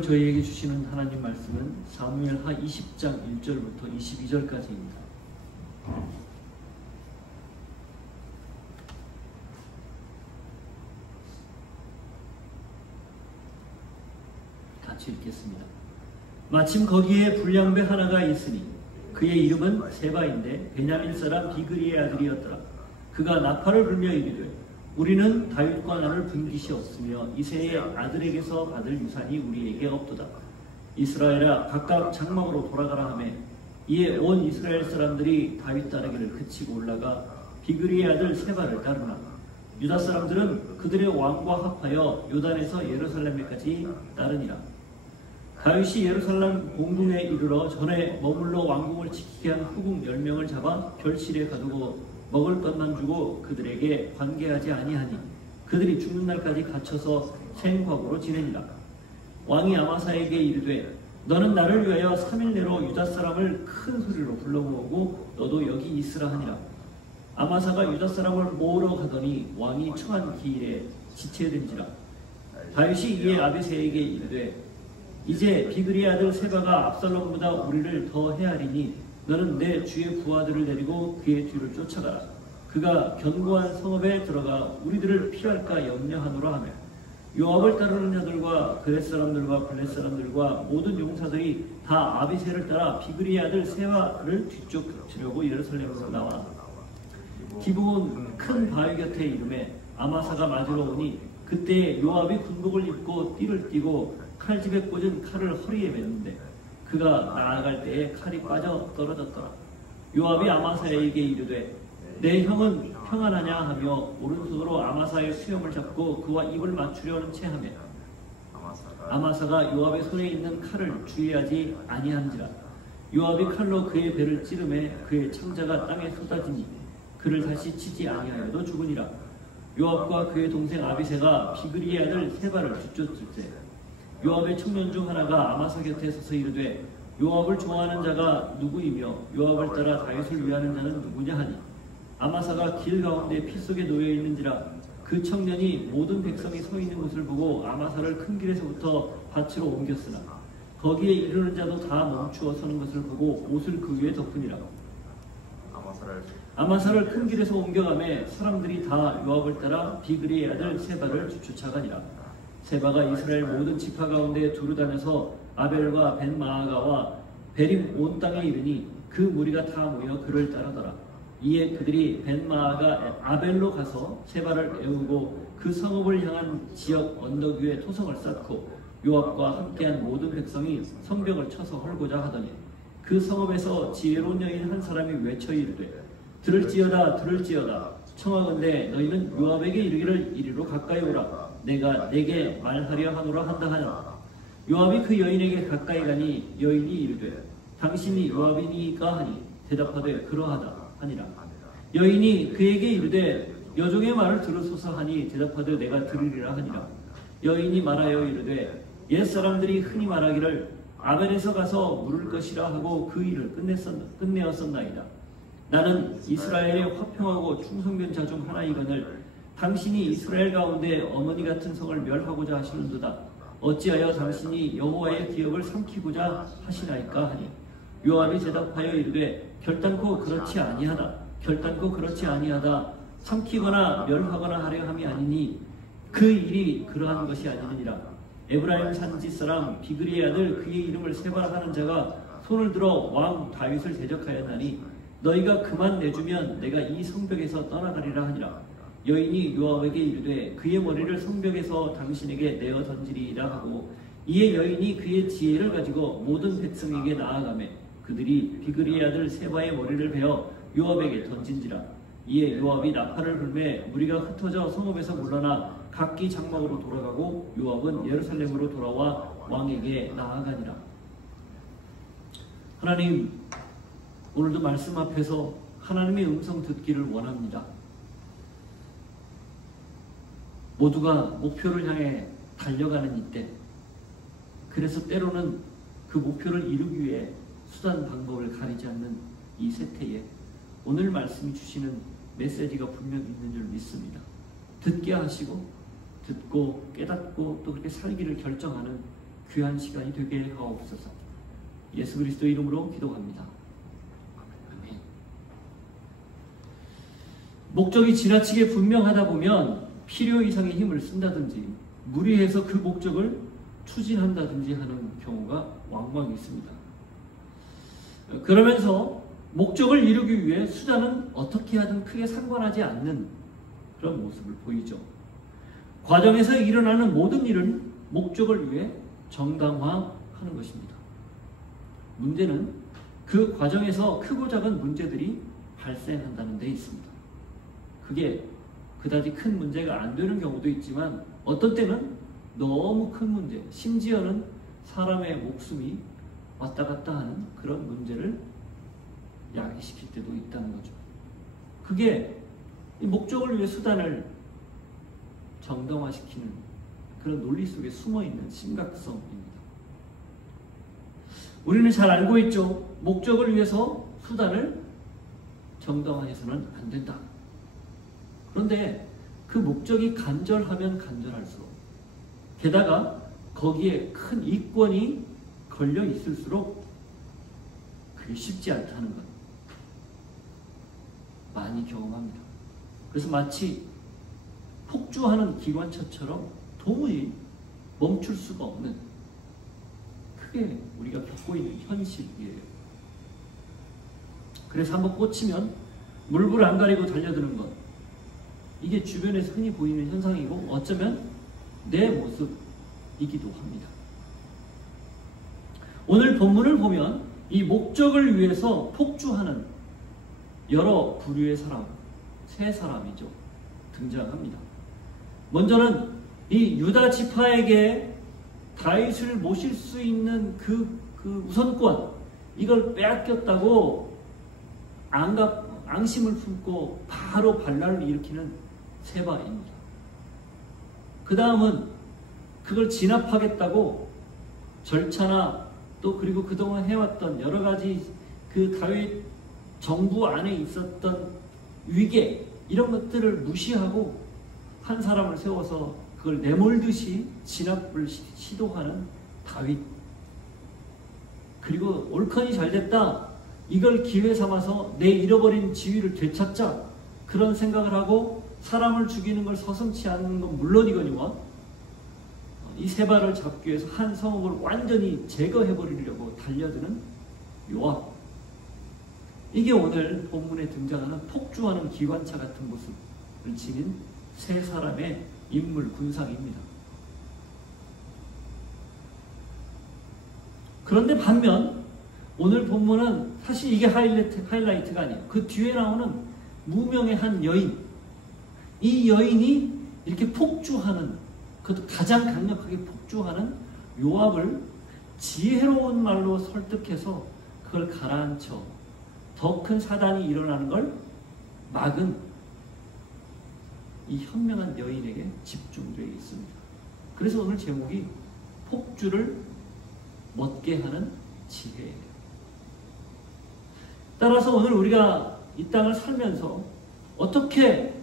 오늘 저희에게 주시는 하나님 말씀은 사무엘하 20장 1절부터 22절까지입니다. 같이 읽겠습니다. 마침 거기에 불량배 하나가 있으니 그의 이름은 세바인데 베냐민 사람 비그리의 아들이었더라. 그가 나팔을 불며 이르되 우리는 다윗과 나를 분깃이었으며 이새의 아들에게서 받을 유산이 우리에게 없도다. 이스라엘아 각각 장막으로 돌아가라 하매 이에 온 이스라엘 사람들이 다윗 따르기를 그치고 올라가 비그리의 아들 세바를 따르나 유다 사람들은 그들의 왕과 합하여 요단에서 예루살렘에까지 따르니라. 다윗이 예루살렘 공궁에 이르러 전에 머물러 왕궁을 지키게 한 후궁 10명을 잡아 별실에 가두고 먹을 것만 주고 그들에게 관계하지 아니하니 그들이 죽는 날까지 갇혀서 생과고로 지내니라. 왕이 아마사에게 이르되 너는 나를 위하여 3일 내로 유다 사람을 큰 소리로 불러 모으고 너도 여기 있으라 하니라. 아마사가 유다 사람을 모으러 가더니 왕이 청한 기일에 지체된지라. 다윗이 이에 아비새에게 이르되 이제 비그리의 아들 세바가 압살롬보다 우리를 더 헤아리니 너는 내 주의 부하들을 데리고 그의 뒤를 쫓아가라. 그가 견고한 성읍에 들어가 우리들을 피할까 염려하노라 하며 요압을 따르는 자들과 그렛 사람들과 블렛 사람들과 모든 용사들이 다 아비새를 따라 비그리의 아들 세바를 뒤쫓으려고 예루살렘으로 나와 기브온 큰 바위 곁에 이름에 아마사가 맞으러 오니 그때 요압이 군복을 입고 띠를 띠고 칼집에 꽂은 칼을 허리에 맸는데 그가 나아갈 때에 칼이 빠져 떨어졌더라. 요압이 아마사에게 이르되 내 형은 평안하냐 하며 오른손으로 아마사의 수염을 잡고 그와 입을 맞추려는 채 하며 아마사가 요압의 손에 있는 칼을 주의하지 아니한지라. 요압이 칼로 그의 배를 찌르매 그의 창자가 땅에 쏟아지니 그를 다시 치지 아니하여도 죽으니라. 요압과 그의 동생 아비새가 비그리의 아들 세바를 뒤쫓을 때 요압의 청년 중 하나가 아마사 곁에 서서 이르되 요압을 좋아하는 자가 누구이며 요압을 따라 다윗을 위하는 자는 누구냐 하니 아마사가 길 가운데 피 속에 놓여 있는지라. 그 청년이 모든 백성이 서 있는 곳을 보고 아마사를 큰 길에서부터 밭으로 옮겼으나 거기에 이르는 자도 다 멈추어 서는 것을 보고 옷을 그 위에 덮으니라. 아마사를 큰 길에서 옮겨가매 사람들이 다 요압을 따라 비그리의 아들 세바를 쫓아가니라. 세바가 이스라엘 모든 지파 가운데 두루 다녀서 아벨과 벤마아가와 베림 온 땅에 이르니 그 무리가 다 모여 그를 따르더라. 이에 그들이 벤마아가 아벨로 가서 세바를 애우고 그 성읍을 향한 지역 언덕 위에 토성을 쌓고 요압과 함께한 모든 백성이 성벽을 쳐서 헐고자 하더니 그 성읍에서 지혜로운 여인 한 사람이 외쳐 이르되 들을지어다 들을지어다 청하건대 너희는 요압에게 이르기를 이리로 가까이 오라. 내가 내게 말하려 하노라 한다 하나. 요압이 그 여인에게 가까이 가니 여인이 이르되 당신이 요압이니까 하니 대답하되 그러하다 하니라. 여인이 그에게 이르되 여종의 말을 들으소서 하니 대답하되 내가 들으리라 하니라. 여인이 말하여 이르되 옛 사람들이 흔히 말하기를 아벨에서 가서 물을 것이라 하고 그 일을 끝내었었나이다. 나는 이스라엘의 화평하고 충성된 자 중 하나이거늘 당신이 이스라엘 가운데 어머니 같은 성을 멸하고자 하시는도다. 어찌하여 당신이 여호와의 기업을 삼키고자 하시나이까 하니 요압이 대답하여 이르되 결단코 그렇지 아니하다. 결단코 그렇지 아니하다. 삼키거나 멸하거나 하려 함이 아니니 그 일이 그러한 것이 아니니라. 에브라임 산지 사람 비그리의 아들 그의 이름을 세바라 하는 자가 손을 들어 왕 다윗을 대적하였나니 너희가 그만 내주면 내가 이 성벽에서 떠나가리라 하니라. 여인이 요압에게 이르되 그의 머리를 성벽에서 당신에게 내어 던지리라 하고 이에 여인이 그의 지혜를 가지고 모든 백성에게 나아가매 그들이 비그리의 아들 세바의 머리를 베어 요압에게 던진지라. 이에 요압이 나팔을 불매 무리가 흩어져 성읍에서 물러나 각기 장막으로 돌아가고 요압은 예루살렘으로 돌아와 왕에게 나아가니라. 하나님, 오늘도 말씀 앞에서 하나님의 음성 듣기를 원합니다. 모두가 목표를 향해 달려가는 이때, 그래서 때로는 그 목표를 이루기 위해 수단 방법을 가리지 않는 이 세태에 오늘 말씀이 주시는 메시지가 분명히 있는 줄 믿습니다. 듣게 하시고 듣고 깨닫고 또 그렇게 살기를 결정하는 귀한 시간이 되게 하옵소서. 예수 그리스도 이름으로 기도합니다. 아멘. 목적이 지나치게 분명하다 보면 필요 이상의 힘을 쓴다든지 무리해서 그 목적을 추진한다든지 하는 경우가 왕왕 있습니다. 그러면서 목적을 이루기 위해 수단은 어떻게 하든 크게 상관하지 않는 그런 모습을 보이죠. 과정에서 일어나는 모든 일은 목적을 위해 정당화하는 것입니다. 문제는 그 과정에서 크고 작은 문제들이 발생한다는 데 있습니다. 그게 그다지 큰 문제가 안 되는 경우도 있지만 어떤 때는 너무 큰 문제, 심지어는 사람의 목숨이 왔다 갔다 하는 그런 문제를 야기시킬 때도 있다는 거죠. 그게 이 목적을 위해 수단을 정당화시키는 그런 논리 속에 숨어있는 심각성입니다. 우리는 잘 알고 있죠. 목적을 위해서 수단을 정당화해서는 안 된다. 그런데 그 목적이 간절하면 간절할수록 게다가 거기에 큰 이권이 걸려 있을수록 그게 쉽지 않다는 것 많이 경험합니다. 그래서 마치 폭주하는 기관차처럼 도무지 멈출 수가 없는 크게 우리가 겪고 있는 현실이에요. 그래서 한번 꽂히면 물불 안 가리고 달려드는 것, 이게 주변에서 흔히 보이는 현상이고 어쩌면 내 모습이기도 합니다. 오늘 본문을 보면 이 목적을 위해서 폭주하는 여러 부류의 사람, 세 사람이죠. 등장합니다. 먼저는 이 유다 지파에게 다윗을 모실 수 있는 그 우선권, 이걸 빼앗겼다고 앙심을 품고 바로 반란을 일으키는 세바입니다. 그 다음은 그걸 진압하겠다고 절차나 또 그리고 그동안 해왔던 여러 가지 그 다윗 정부 안에 있었던 위계, 이런 것들을 무시하고 한 사람을 세워서 그걸 내몰듯이 진압을 시도하는 다윗. 그리고 옳거니 잘됐다, 이걸 기회 삼아서 내 잃어버린 지위를 되찾자, 그런 생각을 하고 사람을 죽이는 걸 서슴지 않는 건 물론이거니와 이 세바를 잡기 위해서 한 성읍을 완전히 제거해버리려고 달려드는 요압. 이게 오늘 본문에 등장하는 폭주하는 기관차 같은 모습을 지닌 세 사람의 인물 군상입니다. 그런데 반면 오늘 본문은 사실 이게 하이라이트가 아니에요. 그 뒤에 나오는 무명의 한 여인, 이 여인이 이렇게 폭주하는, 그것도 가장 강력하게 폭주하는 요압을 지혜로운 말로 설득해서 그걸 가라앉혀 더 큰 사단이 일어나는 걸 막은 이 현명한 여인에게 집중되어 있습니다. 그래서 오늘 제목이 폭주를 멎게 하는 지혜예요. 따라서 오늘 우리가 이 땅을 살면서 어떻게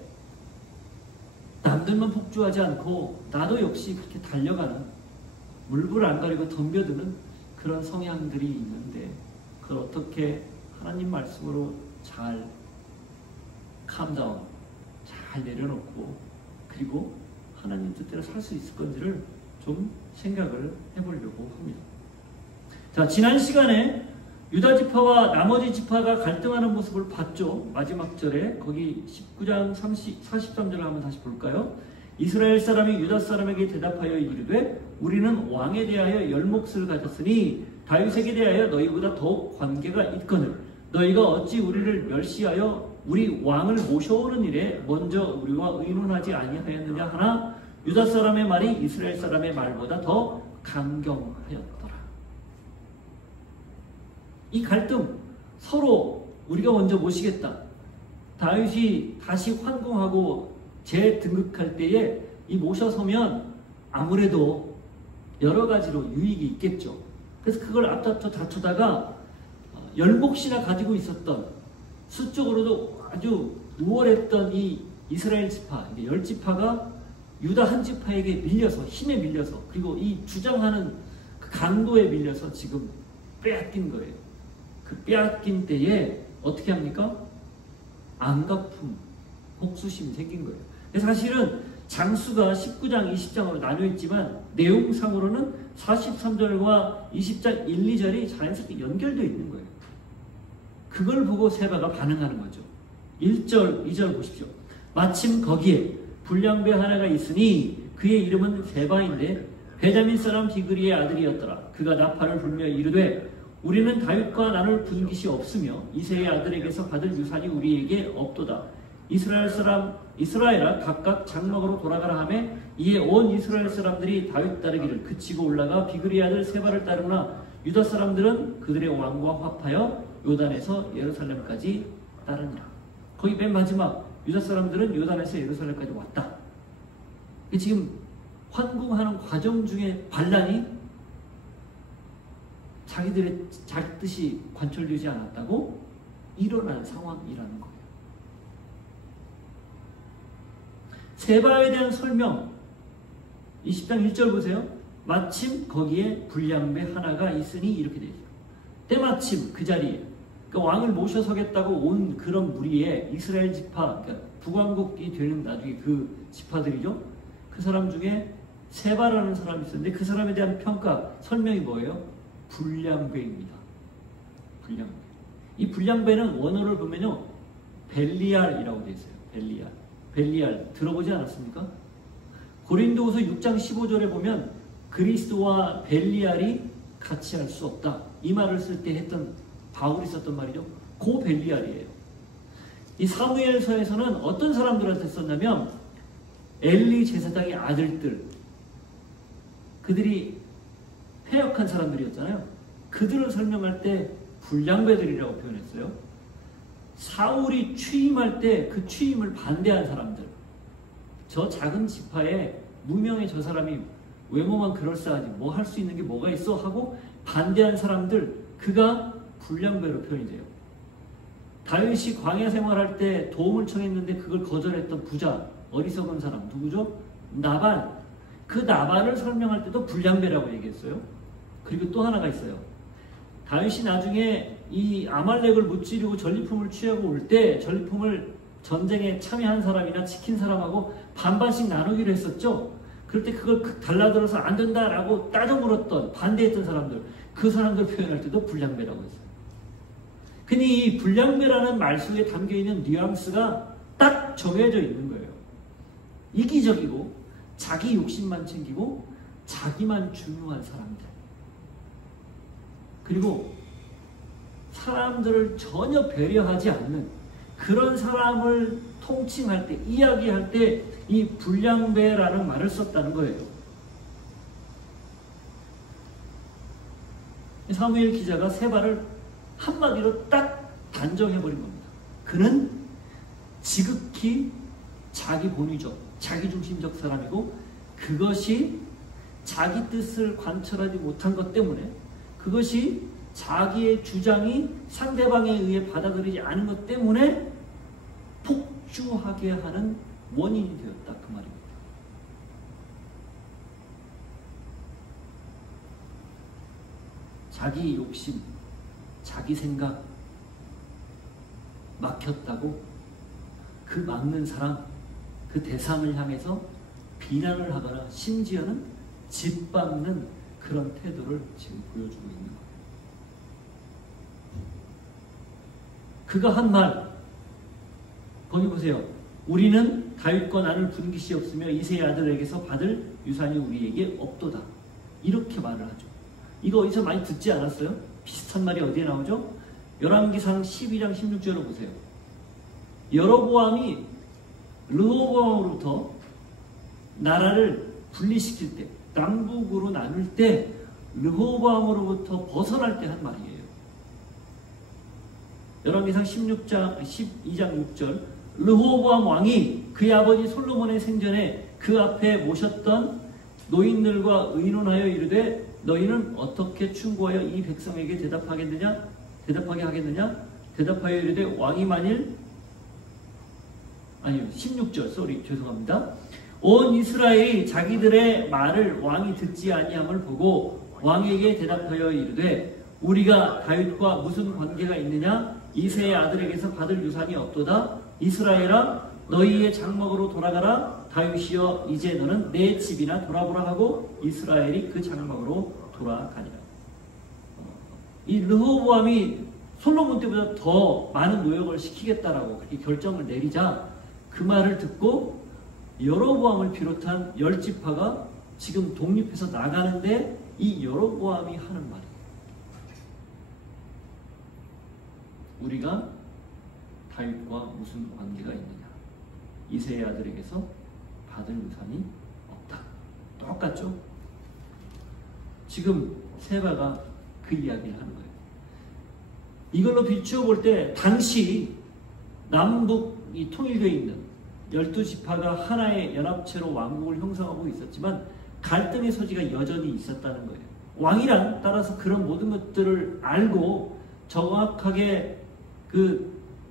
남들만 폭주하지 않고 나도 역시 그렇게 달려가는, 물불 안 가리고 덤벼드는 그런 성향들이 있는데 그걸 어떻게 하나님 말씀으로 잘 캄다운, 잘 내려놓고 그리고 하나님 뜻대로 살 수 있을 건지를 좀 생각을 해보려고 합니다. 자, 지난 시간에 유다 지파와 나머지 지파가 갈등하는 모습을 봤죠. 마지막 절에 거기 19장 43절을 한번 다시 볼까요? 이스라엘 사람이 유다 사람에게 대답하여 이르되 우리는 왕에 대하여 열목을 가졌으니 다윗에게 대하여 너희보다 더욱 관계가 있거늘 너희가 어찌 우리를 멸시하여 우리 왕을 모셔오는 일에 먼저 우리와 의논하지 아니하였느냐 하나 유다 사람의 말이 이스라엘 사람의 말보다 더 강경하였더라. 이 갈등, 서로 우리가 먼저 모시겠다, 다윗이 다시 환궁하고 재등극할 때에 이 모셔서면 아무래도 여러 가지로 유익이 있겠죠. 그래서 그걸 앞다퉈 다투다가 열목이나 가지고 있었던, 수적으로도 아주 우월했던 이 이스라엘 지파, 10지파가 유다 한 지파에게 밀려서, 힘에 밀려서, 그리고 이 주장하는 그 강도에 밀려서 지금 빼앗긴 거예요. 그 빼앗긴 때에 어떻게 합니까? 안갚음, 복수심이 생긴 거예요. 사실은 장수가 19장, 20장으로 나뉘어 있지만 내용상으로는 43절과 20장 1, 2절이 자연스럽게 연결되어 있는 거예요. 그걸 보고 세바가 반응하는 거죠. 1절, 2절 보십시오. 마침 거기에 불량배 하나가 있으니 그의 이름은 세바인데 베냐민 사람 비그리의 아들이었더라. 그가 나팔을 불며 이르되 우리는 다윗과 나눌 분깃이 없으며 이새의 아들에게서 받을 유산이 우리에게 없도다. 이스라엘아 각각 장막으로 돌아가라 하며 이에 온 이스라엘 사람들이 다윗 따르기를 그치고 올라가 비그리의 아들 세바를 따르나 유다 사람들은 그들의 왕과 합하여 요단에서 예루살렘까지 따르니라. 거기 맨 마지막 유다 사람들은 요단에서 예루살렘까지 왔다. 지금 환궁하는 과정 중에 반란이 자기들의 자기 뜻이 관철되지 않았다고 일어난 상황이라는 거예요. 세바에 대한 설명 20장 1절 보세요. 마침 거기에 불량배 하나가 있으니 이렇게 되죠. 때마침 그 자리에 그러니까 왕을 모셔서겠다고 온 그런 무리에 이스라엘 지파, 그러니까 북왕국이 되는 나중에 그 지파들이죠. 그 사람 중에 세바라는 사람이 있었는데 그 사람에 대한 평가, 설명이 뭐예요? 불량배입니다. 불량배. 이 불량배는 원어를 보면요, 벨리알이라고 되어 있어요. 벨리알. 벨리알 들어보지 않았습니까? 고린도후서 6장 15절에 보면 그리스도와 벨리알이 같이 할 수 없다. 이 말을 쓸 때 했던 바울이 썼던 말이죠. 고 벨리알이에요. 이 사무엘서에서는 어떤 사람들한테 썼냐면 엘리 제사장의 아들들, 그들이 패역한 사람들이었잖아요. 그들을 설명할 때 불량배들이라고 표현했어요. 사울이 취임할 때 그 취임을 반대한 사람들, 저 작은 지파에 무명의 저 사람이 외모만 그럴싸하지 뭐 할 수 있는 게 뭐가 있어 하고 반대한 사람들, 그가 불량배로 표현이 돼요. 다윗이 광야 생활할 때 도움을 청했는데 그걸 거절했던 부자, 어리석은 사람 누구죠? 나반. 그 나반을 설명할 때도 불량배라고 얘기했어요. 그리고 또 하나가 있어요. 다윗이 나중에 이 아말렉을 무찌르고 전리품을 취하고 올 때 전리품을 전쟁에 참여한 사람이나 지킨 사람하고 반반씩 나누기로 했었죠. 그럴 때 그걸 달라들어서 안 된다라고 따져 물었던, 반대했던 사람들, 그 사람들 표현할 때도 불량배라고 했어요. 근데 이 불량배라는 말 속에 담겨있는 뉘앙스가 딱 정해져 있는 거예요. 이기적이고 자기 욕심만 챙기고 자기만 중요한 사람들, 그리고 사람들을 전혀 배려하지 않는 그런 사람을 통칭할 때, 이야기할 때 이 불량배라는 말을 썼다는 거예요. 사무엘 기자가 세바를 한마디로 딱 단정해버린 겁니다. 그는 지극히 자기 본위적, 자기중심적 사람이고 그것이 자기 뜻을 관철하지 못한 것 때문에, 그것이 자기의 주장이 상대방에 의해 받아들이지 않은 것 때문에 폭주하게 하는 원인이 되었다, 그 말입니다. 자기 욕심, 자기 생각 막혔다고 그 막는 사람, 그 대상을 향해서 비난을 하거나 심지어는 짓밟는 그런 태도를 지금 보여주고 있는 거예요. 그가 한 말, 거기 보세요. 우리는 다윗과 나눌 분깃이 없으며 이새의 아들에게서 받을 유산이 우리에게 없도다. 이렇게 말을 하죠. 이거 어디서 많이 듣지 않았어요? 비슷한 말이 어디에 나오죠? 열왕기상 12장 16절을 보세요. 여로보암이 르호보암으로부터 나라를 분리시킬 때, 남북으로 나눌 때 르호보암으로부터 벗어날 때 한 말이에요. 열왕기상 12장 6절, 르호보암 왕이 그의 아버지 솔로몬의 생전에 그 앞에 모셨던 노인들과 의논하여 이르되 너희는 어떻게 충고하여 이 백성에게 대답하게 하겠느냐? 대답하여 이르되 왕이 만일, 아니요, 16절, 죄송합니다. 온 이스라엘이 자기들의 말을 왕이 듣지 아니함을 보고 왕에게 대답하여 이르되 우리가 다윗과 무슨 관계가 있느냐? 이새의 아들에게서 받을 유산이 없도다. 이스라엘아 너희의 장막으로 돌아가라. 다윗이여 이제 너는 내 집이나 돌아보라 하고 이스라엘이 그 장막으로 돌아가니라. 이 르호보암이 솔로몬 때보다 더 많은 노역을 시키겠다라고 그렇게 결정을 내리자 그 말을 듣고 여로보암을 비롯한 10지파가 지금 독립해서 나가는데 이 여로보암이 하는 말이에요. 우리가 다윗과 무슨 관계가 있느냐? 이새의 아들에게서 받을 유산이 없다. 똑같죠? 지금 세바가 그 이야기를 하는 거예요. 이걸로 비추어 볼 때 당시 남북이 통일되어 있는 12지파가 하나의 연합체로 왕국을 형성하고 있었지만 갈등의 소지가 여전히 있었다는 거예요. 왕이란 따라서 그런 모든 것들을 알고 정확하게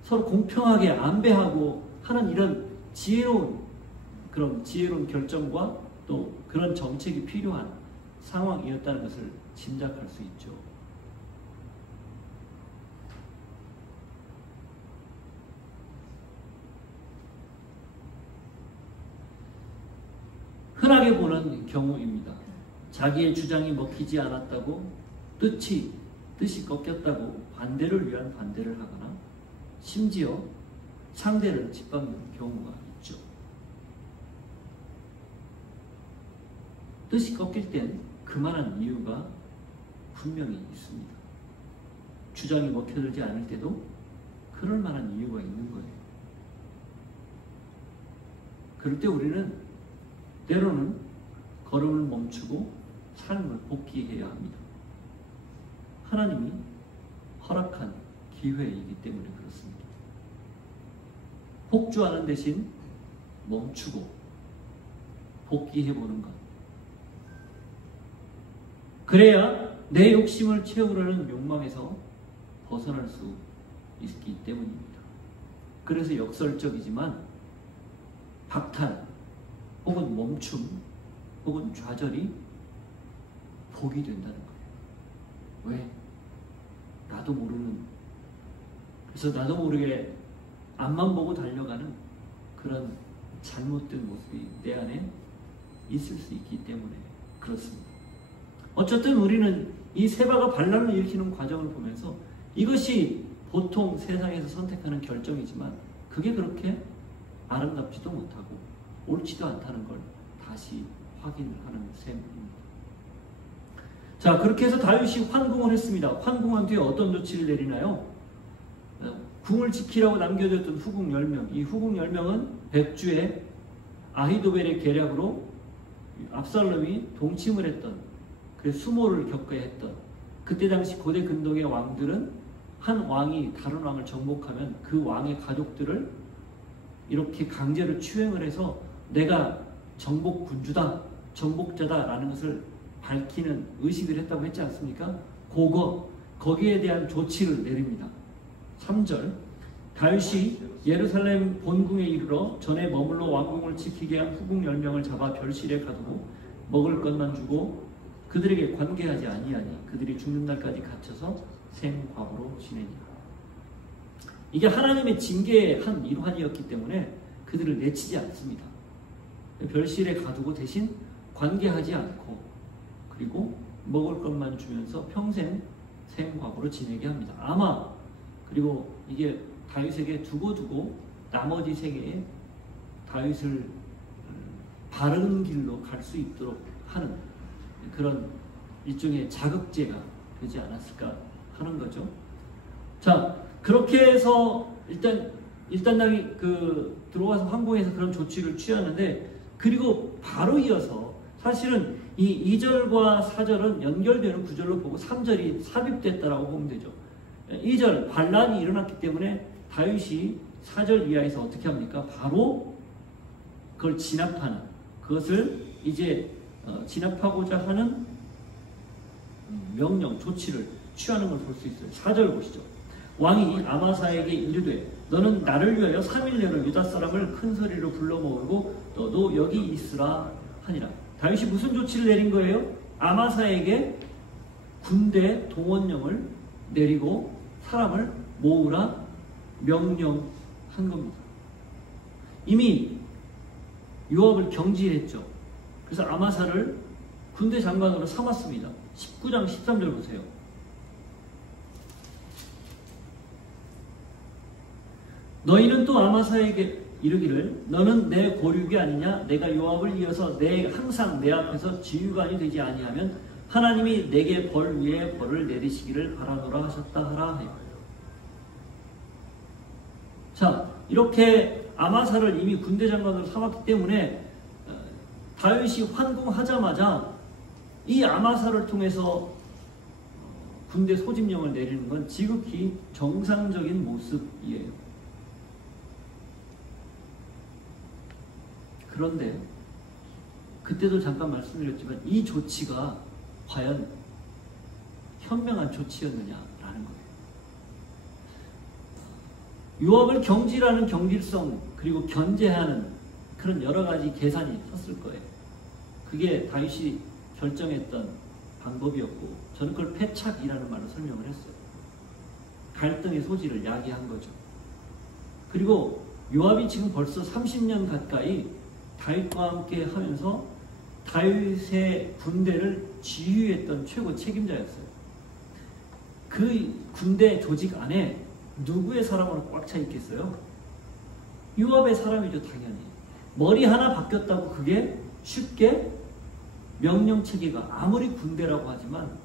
서로 공평하게 안배하고 하는 이런 지혜로운 결정과 또 그런 정책이 필요한 상황이었다는 것을 짐작할 수 있죠. 흔하게 보는 경우입니다. 자기의 주장이 먹히지 않았다고 뜻이 꺾였다고 반대를 위한 반대를 하거나 심지어 상대를 짓밟는 경우가 있죠. 뜻이 꺾일 땐 그만한 이유가 분명히 있습니다. 주장이 먹혀들지 않을 때도 그럴 만한 이유가 있는 거예요. 그럴 때 우리는 때로는 걸음을 멈추고 삶을 복귀해야 합니다. 하나님이 허락한 기회이기 때문에 그렇습니다. 복주하는 대신 멈추고 복귀해보는 것. 그래야 내 욕심을 채우려는 욕망에서 벗어날 수 있기 때문입니다. 그래서 역설적이지만 박탈 혹은 멈춤 혹은 좌절이 복이 된다는 거예요. 왜? 나도 모르는, 그래서 나도 모르게 앞만 보고 달려가는 그런 잘못된 모습이 내 안에 있을 수 있기 때문에 그렇습니다. 어쨌든 우리는 이 세바가 반란을 일으키는 과정을 보면서 이것이 보통 세상에서 선택하는 결정이지만 그게 그렇게 아름답지도 못하고 옳지도 않다는 걸 다시 확인을 하는 셈입니다. 자, 그렇게 해서 다윗이 환궁을 했습니다. 환궁한 뒤에 어떤 조치를 내리나요? 궁을 지키라고 남겨졌던 후궁 10명. 이 후궁 10명은 백주에 아히도벨의 계략으로 압살롬이 동침을 했던, 그래서 수모를 겪어야 했던, 그때 당시 고대 근동의 왕들은 한 왕이 다른 왕을 정복하면 그 왕의 가족들을 이렇게 강제로 추행을 해서 내가 정복 군주다, 정복자다 라는 것을 밝히는 의식을 했다고 했지 않습니까? 거기에 대한 조치를 내립니다. 3절, 다윗이 예루살렘 본궁에 이르러 전에 머물러 왕궁을 지키게 한 후궁 10명을 잡아 별실에 가두고 먹을 것만 주고 그들에게 관계하지 아니하니 그들이 죽는 날까지 갇혀서 생과부로 지내니라. 이게 하나님의 징계의 한 일환이었기 때문에 그들을 내치지 않습니다. 별실에 가두고 대신 관계하지 않고 그리고 먹을 것만 주면서 평생 생과부로 지내게 합니다. 아마 그리고 이게 다윗에게 두고 나머지 세계에 다윗을 바른 길로 갈 수 있도록 하는 그런 일종의 자극제가 되지 않았을까 하는 거죠. 자, 그렇게 해서 일단 나이 들어와서 황궁에서 그런 조치를 취하는데, 그리고 바로 이어서 사실은 이 2절과 4절은 연결되는 구절로 보고 3절이 삽입됐다라고 보면 되죠. 2절 반란이 일어났기 때문에 다윗이 4절 이하에서 어떻게 합니까? 바로 그걸 진압하는, 그것을 이제 진압하고자 하는 명령, 조치를 취하는 걸 볼 수 있어요. 4절 보시죠. 왕이 아마사에게 이르되 너는 나를 위하여 3일 내로 유다 사람을 큰 소리로 불러 모으고 너도 여기 있으라 하니라. 다윗이 무슨 조치를 내린 거예요? 아마사에게 군대 동원령을 내리고 사람을 모으라 명령한 겁니다. 이미 요압을 경질했죠. 그래서 아마사를 군대 장관으로 삼았습니다. 19장 13절 보세요. 너희는 또 아마사에게 이르기를 너는 내 고륙이 아니냐? 내가 요압을 이어서 항상 내 앞에서 지휘관이 되지 아니하면 하나님이 내게 벌 위에 벌을 내리시기를 바라노라 하셨다 하라 하여. 자, 이렇게 아마사를 이미 군대 장관으로 삼았기 때문에 다윗이 환궁하자마자 이 아마사를 통해서 군대 소집령을 내리는 건 지극히 정상적인 모습이에요. 그런데 그때도 잠깐 말씀드렸지만 이 조치가 과연 현명한 조치였느냐라는 거예요. 요압을 경질하는 경질성 그리고 견제하는 그런 여러 가지 계산이 섰을 거예요. 그게 다윗이 결정했던 방법이었고 저는 그걸 패착이라는 말로 설명을 했어요. 갈등의 소지를 야기한 거죠. 그리고 요압이 지금 벌써 30년 가까이 다윗과 함께 하면서 다윗의 군대를 지휘했던 최고 책임자였어요. 그 군대 조직 안에 누구의 사람으로 꽉 차 있겠어요? 요압의 사람이죠, 당연히. 머리 하나 바뀌었다고 그게 쉽게 명령 체계가 아무리 군대라고 하지만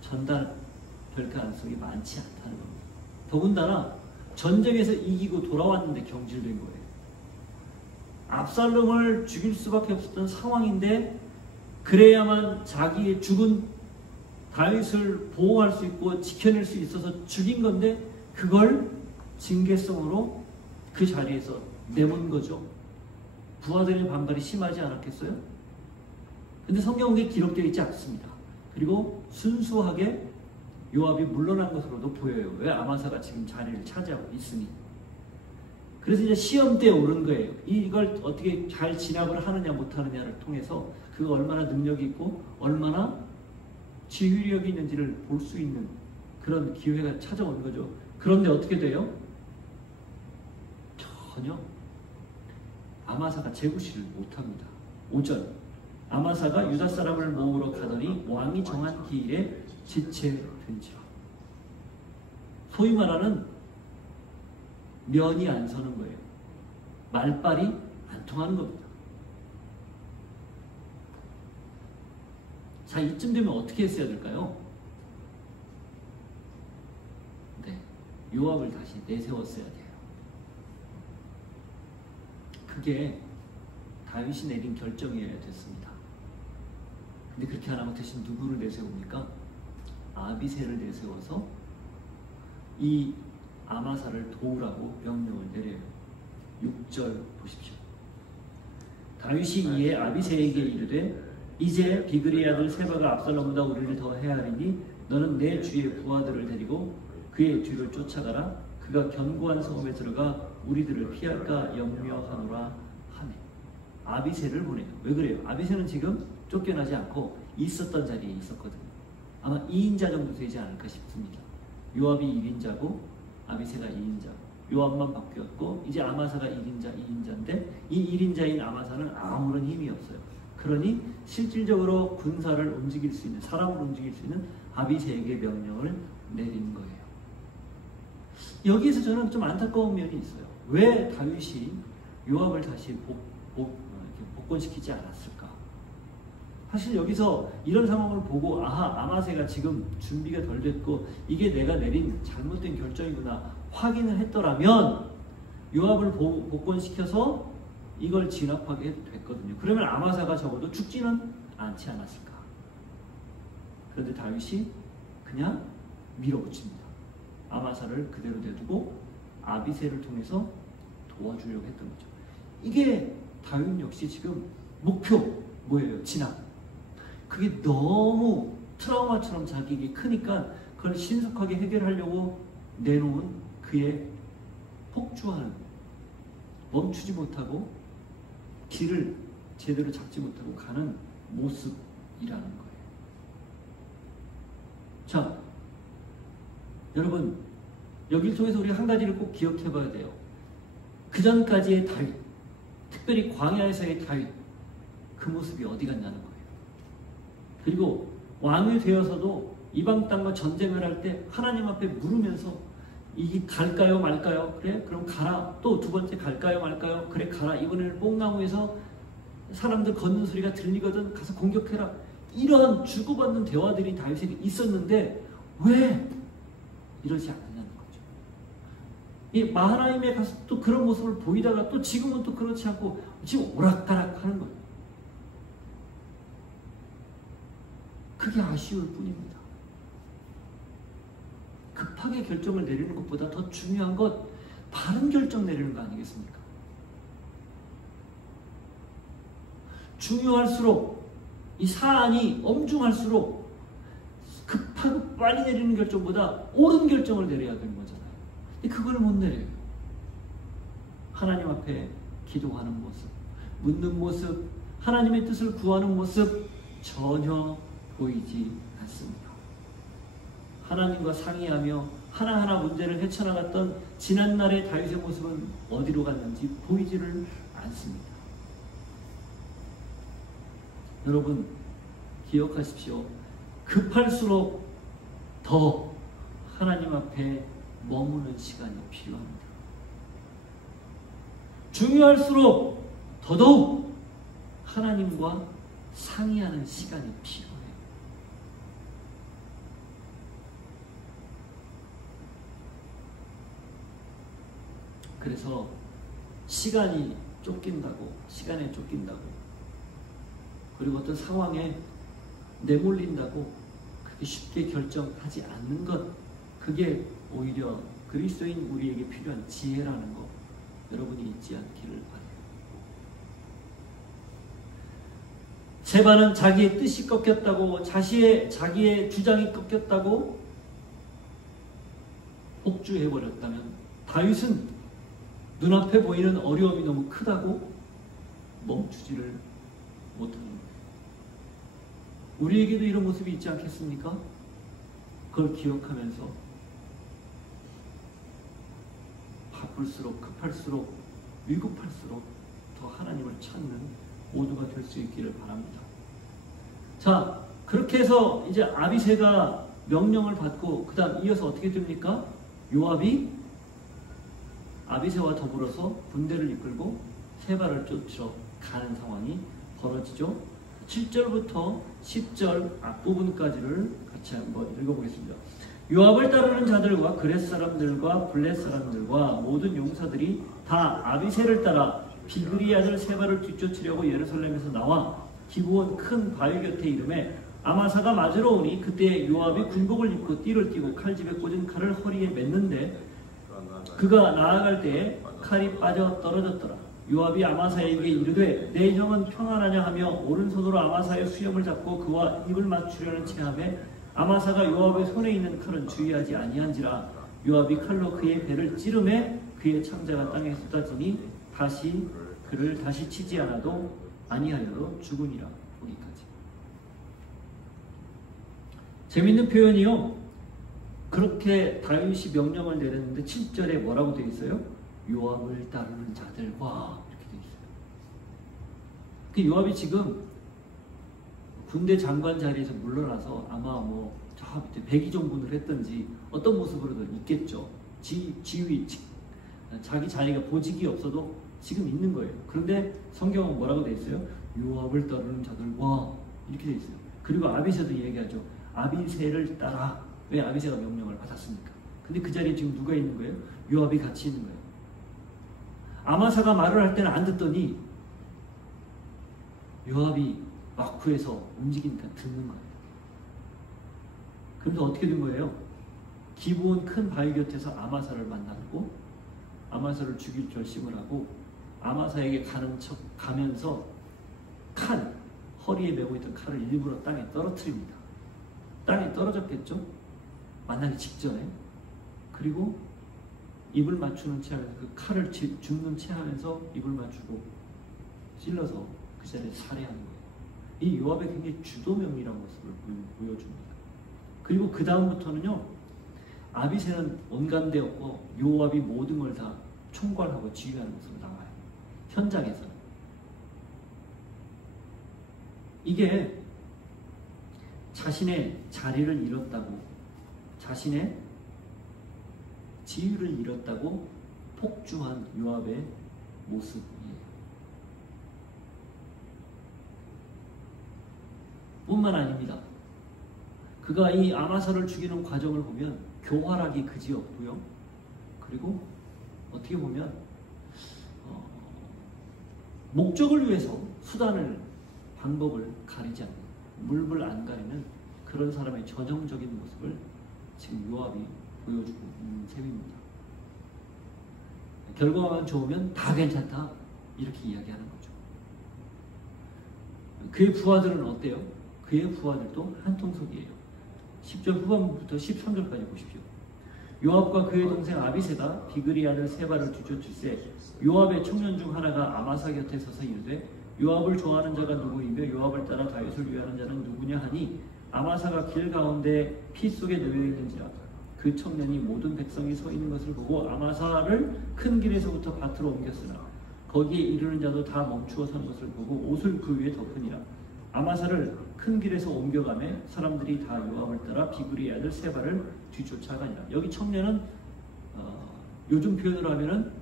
전달될 가능성이 많지 않다는 겁니다. 더군다나 전쟁에서 이기고 돌아왔는데 경질된 거예요. 압살롬을 죽일 수밖에 없었던 상황인데 그래야만 자기의 죽은 다윗을 보호할 수 있고 지켜낼 수 있어서 죽인 건데 그걸 징계성으로 그 자리에서 내몬 거죠. 부하들의 반발이 심하지 않았겠어요? 근데 성경에 기록되어 있지 않습니다. 그리고 순수하게 요압이 물러난 것으로도 보여요. 왜? 아마사가 지금 자리를 차지하고 있으니. 그래서 이제 시험대에 오른 거예요. 이걸 어떻게 잘 진압을 하느냐 못하느냐를 통해서 그가 얼마나 능력이 있고 얼마나 지휘력이 있는지를 볼 수 있는 그런 기회가 찾아온 거죠. 그런데 어떻게 돼요? 전혀 아마사가 제구시를 못합니다. 5절 아마사가 유다 사람을 모으러 가더니 왕이 정한 기일에 지체된지라. 소위 말하는 면이 안 서는 거예요. 말빨이 안 통하는 겁니다. 자, 이쯤 되면 어떻게 했어야 될까요? 네, 요압을 다시 내세웠어야 돼요. 그게 다윗이 내린 결정이어야 됐습니다. 근데 그렇게 안 하고 대신 누구를 내세웁니까? 아비새를 내세워서 이 아마사를 도우라고 명령을 내려요. 6절 보십시오. 다윗이 이에 아비새에게 이르되 이제 비그리의 아들 세바가 압살롬보다 우리를 더 헤아리니 너는 내 주의 부하들을 데리고 그의 뒤를 쫓아가라. 그가 견고한 성읍에 들어가 우리들을 피할까 염려하노라 하네. 아비새를 보내요. 왜 그래요? 아비새는 지금 쫓겨나지 않고 있었던 자리에 있었거든요. 아마 2인자 정도 되지 않을까 싶습니다. 요압이 1인자고 아비새가 2인자고 요압만 바뀌었고 이제 아마사가 1인자 2인자인데 이 1인자인 아마사는 아무런 힘이 없어요. 그러니 실질적으로 군사를 움직일 수 있는 사람을 움직일 수 있는 아비새에게 명령을 내린 거예요. 여기에서 저는 좀 안타까운 면이 있어요. 왜 다윗이 요압을 다시 복권시키지 않았을까? 사실 여기서 이런 상황을 보고 아하 아마새가 지금 준비가 덜 됐고 이게 내가 내린 잘못된 결정이구나 확인을 했더라면 요압을 복권시켜서 이걸 진압하게 됐거든요. 그러면 아마사가 적어도 죽지는 않지 않았을까? 그런데 다윗이 그냥 밀어붙입니다. 아마사를 그대로 내두고 아비새를 통해서 도와주려고 했던 거죠. 이게 다윗 역시 지금 목표 뭐예요? 진압. 그게 너무 트라우마처럼 자기에게 크니까 그걸 신속하게 해결하려고 내놓은 그의 폭주하는 멈추지 못하고 길을 제대로 잡지 못하고 가는 모습이라는 거예요. 자, 여러분, 여기를 통해서 우리가 한 가지를 꼭 기억해 봐야 돼요. 그 전까지의 다윗, 특별히 광야에서의 다윗, 그 모습이 어디 갔냐는 거예요. 그리고 왕이 되어서도 이방 땅과 전쟁을 할 때 하나님 앞에 물으면서 이게 갈까요 말까요? 그래? 그럼 가라. 또 두 번째 갈까요 말까요? 그래 가라. 이번에는 뽕나무에서 사람들 걷는 소리가 들리거든. 가서 공격해라. 이런 주고받는 대화들이 다윗에게 있었는데 왜 이러지 않느냐는 거죠. 이 마하나임에 가서 또 그런 모습을 보이다가 또 지금은 또 그렇지 않고 지금 오락가락 하는 거예요. 그게 아쉬울 뿐입니다. 급하게 결정을 내리는 것보다 더 중요한 것 바른 결정 내리는 거 아니겠습니까? 중요할수록 이 사안이 엄중할수록 급하고 빨리 내리는 결정보다 옳은 결정을 내려야 되는 거잖아요. 근데 그걸 못 내려요. 하나님 앞에 기도하는 모습, 묻는 모습, 하나님의 뜻을 구하는 모습 전혀 보이지 않습니다. 하나님과 상의하며 하나하나 문제를 헤쳐나갔던 지난날의 다윗의 모습은 어디로 갔는지 보이지를 않습니다. 여러분 기억하십시오. 급할수록 더 하나님 앞에 머무는 시간이 필요합니다. 중요할수록 더더욱 하나님과 상의하는 시간이 필요해요. 그래서 시간에 쫓긴다고 그리고 어떤 상황에 내몰린다고 그렇게 쉽게 결정하지 않는 것, 그게 오히려 그리스도인 우리에게 필요한 지혜라는 것 여러분이 잊지 않기를 바라요. 세바는 자기의 뜻이 꺾였다고, 자기의 주장이 꺾였다고 복주해버렸다면 다윗은 눈앞에 보이는 어려움이 너무 크다고 멈추지를 못하는 거예요. 우리에게도 이런 모습이 있지 않겠습니까? 그걸 기억하면서 바쁠수록 급할수록 위급할수록 더 하나님을 찾는 모두가 될 수 있기를 바랍니다. 자, 그렇게 해서 이제 아비새가 명령을 받고 그 다음 이어서 어떻게 됩니까? 요압이 아비새와 더불어서 군대를 이끌고 세바를 쫓으러 가는 상황이 벌어지죠. 7절부터 10절 앞부분까지를 같이 한번 읽어보겠습니다. 요압을 따르는 자들과 그렛 사람들과 블렛 사람들과 모든 용사들이 다 아비새를 따라 비그리 아들 세바를 뒤쫓으려고 예루살렘에서 나와 기브온 큰 바위 곁에 이르매 아마사가 맞으러 오니 그때 요압이 군복을 입고 띠를 띠고 칼집에 꽂은 칼을 허리에 맸는데 그가 나아갈 때에 칼이 빠져 떨어졌더라. 요압이 아마사에게 이르되 내 형은 평안하냐 하며 오른손으로 아마사의 수염을 잡고 그와 입을 맞추려는 체함에 아마사가 요압의 손에 있는 칼은 주의하지 아니한지라. 요압이 칼로 그의 배를 찌르매 그의 창자가 땅에 쏟아지니 그를 다시 치지 않아도 아니하여도 죽으니라. 거기까지. 재밌는 표현이요. 그렇게 다윗이 명령을 내렸는데 7절에 뭐라고 되어 있어요? 요압을 따르는 자들과 이렇게 되어 있어요. 그 요압이 지금 군대 장관 자리에서 물러나서 아마 저 밑에 백의정분을 했든지 어떤 모습으로든 있겠죠. 지위, 자기 자리가 보직이 없어도 지금 있는 거예요. 그런데 성경은 뭐라고 되어 있어요? 요압을 따르는 자들과 이렇게 되어 있어요. 그리고 아비새도 얘기하죠. 아비새를 따라. 왜 아비새가 명령을 받았습니까? 근데 그 자리에 지금 누가 있는 거예요? 요압이 같이 있는 거예요. 아마사가 말을 할 때는 안 듣더니 요압이 마쿠에서 움직이니까 듣는 거예요. 그런데 어떻게 된 거예요? 기브온 큰 바위 곁에서 아마사를 만나고 아마사를 죽일 결심을 하고 아마사에게 가는 척 가면서 허리에 메고 있던 칼을 일부러 땅에 떨어뜨립니다. 땅에 떨어졌겠죠? 만나기 직전에. 그리고 입을 맞추는 채 하면서 그 칼을 줍는 채 하면서 입을 맞추고 찔러서 그 자리에 살해하는 거예요. 이 요압의 굉장히 주도면밀한 모습을 보여줍니다. 그리고 그 다음부터는요, 아비새는 온감되었고 요압이 모든 걸 다 총괄하고 지휘하는 것으로 나와요. 현장에서. 이게 자신의 자리를 잃었다고, 자신의 지위를 잃었다고 폭주한 요압의 모습이에요. 뿐만 아닙니다. 그가 이 아마사를 죽이는 과정을 보면 교활하기 그지없고요. 그리고 어떻게 보면 목적을 위해서 수단을, 방법을 가리지 않는, 물불 안 가리는 그런 사람의 전형적인 모습을 지금 요압이 보여주고 있는 셈입니다. 결과만 좋으면 다 괜찮다, 이렇게 이야기하는 거죠. 그의 부하들은 어때요? 그의 부하들도 한통속이에요. 10절 후반부터 13절까지 보십시오. 요압과 그의 동생 아비새가 비그리 아들 세바를 뒤쫓을세 요압의 청년 중 하나가 아마사 곁에 서서 이르되 요압을 좋아하는 자가 누구이며 요압을 따라 다윗을 위하는 자는 누구냐 하니 아마사가 길 가운데 피 속에 놓여 있는지라. 그 청년이 모든 백성이 서 있는 것을 보고 아마사를 큰 길에서부터 밭으로 옮겼으나 거기에 이르는 자도 다 멈추어 서는 것을 보고 옷을 그 위에 덮으니라. 아마사를 큰 길에서 옮겨가매 사람들이 다 요압을 따라 비그리 아들 세바를 뒤쫓아가니라. 여기 청년은 요즘 표현으로 하면은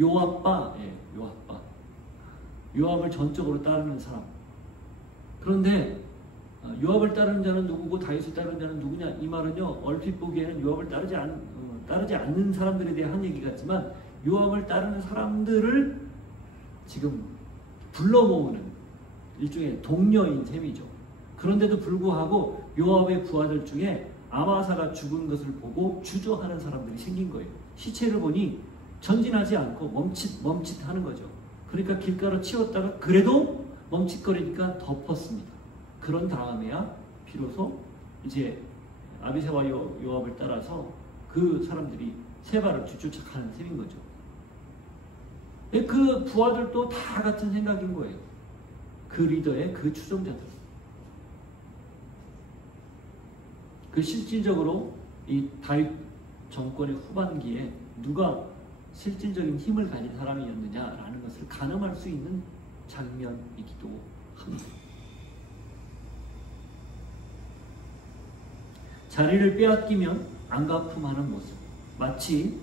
요압바, 요압바. 요압을 전적으로 따르는 사람. 그런데 요압을 따르는 자는 누구고 다윗을 따르는 자는 누구냐? 이 말은요, 얼핏 보기에는 요압을 따르지 않는 사람들에 대한 얘기 같지만 요압을 따르는 사람들을 지금 불러 모으는 일종의 동료인 셈이죠. 그런데도 불구하고 요압의 부하들 중에 아마사가 죽은 것을 보고 주저하는 사람들이 생긴 거예요. 시체를 보니 전진하지 않고 멈칫하는 거죠. 그러니까 길가로 치웠다가 그래도 멈칫거리니까 덮었습니다. 그런 다음에야 비로소 이제 아비새와 요압을 따라서 그 사람들이 세바를 뒤쫓아가는 셈인 거죠. 그 부하들도 다 같은 생각인 거예요. 그 리더의 그 추종자들. 그 실질적으로 이 다윗 정권의 후반기에 누가 실질적인 힘을 가진 사람이었느냐라는 것을 가늠할 수 있는 장면이기도 합니다. 자리를 빼앗기면 안가품하는 모습, 마치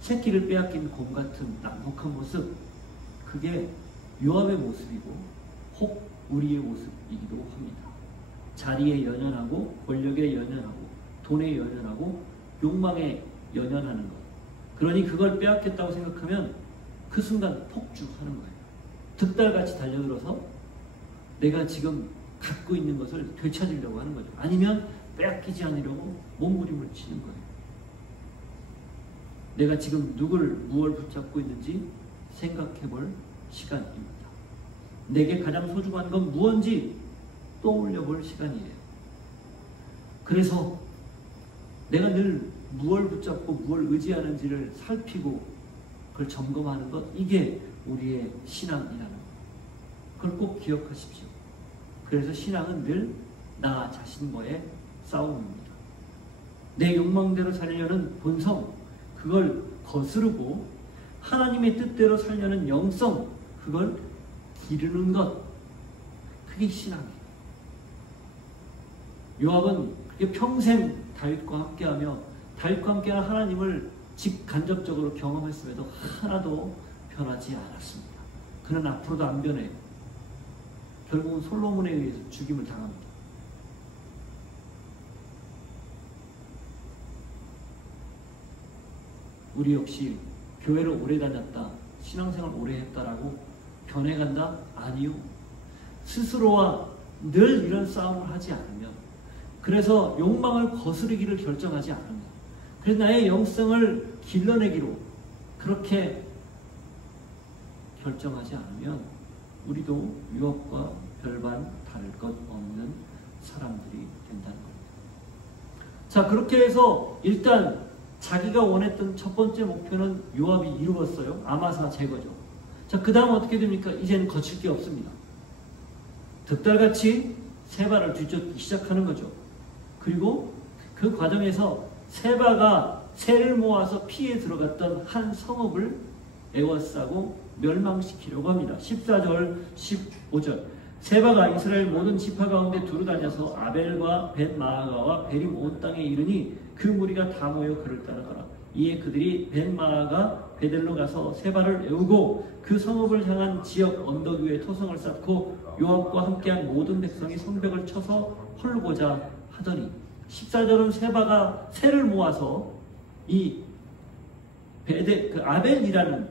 새끼를 빼앗긴 곰 같은 난폭한 모습, 그게 요압의 모습이고 혹 우리의 모습이기도 합니다. 자리에 연연하고 권력에 연연하고 돈에 연연하고 욕망에 연연하는 것. 그러니 그걸 빼앗겠다고 생각하면 그 순간 폭주하는 거예요. 득달같이 달려들어서 내가 지금 갖고 있는 것을 되찾으려고 하는 거죠. 아니면 빼앗기지 않으려고 몸부림을 치는 거예요. 내가 지금 무엇을 붙잡고 있는지 생각해 볼 시간입니다. 내게 가장 소중한 건 무엇인지 떠올려 볼 시간이에요. 그래서 내가 늘 무엇을 붙잡고 무엇을 의지하는지를 살피고 그걸 점검하는 것, 이게 우리의 신앙이라는 것. 그걸 꼭 기억하십시오. 그래서 신앙은 늘 나 자신과의 싸움입니다. 내 욕망대로 살려는 본성, 그걸 거스르고 하나님의 뜻대로 살려는 영성, 그걸 기르는 것, 그게 신앙이에요. 요압은 그게 평생 다윗과 함께하며 다윗과 함께하는 하나님을 직간접적으로 경험했음에도 하나도 변하지 않았습니다. 그는 앞으로도 안 변해요. 결국은 솔로몬에 의해서 죽임을 당합니다. 우리 역시 교회를 오래 다녔다, 신앙생활 오래 했다라고 변해간다? 아니요. 스스로와 늘 이런 싸움을 하지 않으면, 그래서 욕망을 거스르기를 결정하지 않으면, 그래서 나의 영성을 길러내기로 그렇게 결정하지 않으면 우리도 유업과 별반 다를 것 없는 사람들이 된다는 겁니다. 자, 그렇게 해서 일단 자기가 원했던 첫 번째 목표는 요압이 이루었어요. 아마사 제거죠. 자, 그 다음 어떻게 됩니까? 이제는 거칠 게 없습니다. 득달같이 세바를 뒤쫓기 시작하는 거죠. 그리고 그 과정에서 세바가 새를 모아서 피해 들어갔던 한 성읍을 에워싸고 멸망시키려고 합니다. 14절, 15절. 세바가 이스라엘 모든 지파 가운데 두루 다녀서 아벨과 벳마아가와 베림 온 땅에 이르니 그 무리가 다 모여 그를 따르더라. 이에 그들이 벳마아가 베델로 가서 세바를 에우고 그 성읍을 향한 지역 언덕 위에 토성을 쌓고 요압과 함께한 모든 백성이 성벽을 쳐서 헐고자 하더니 14절은 세바가 새를 모아서 이 아벨이라는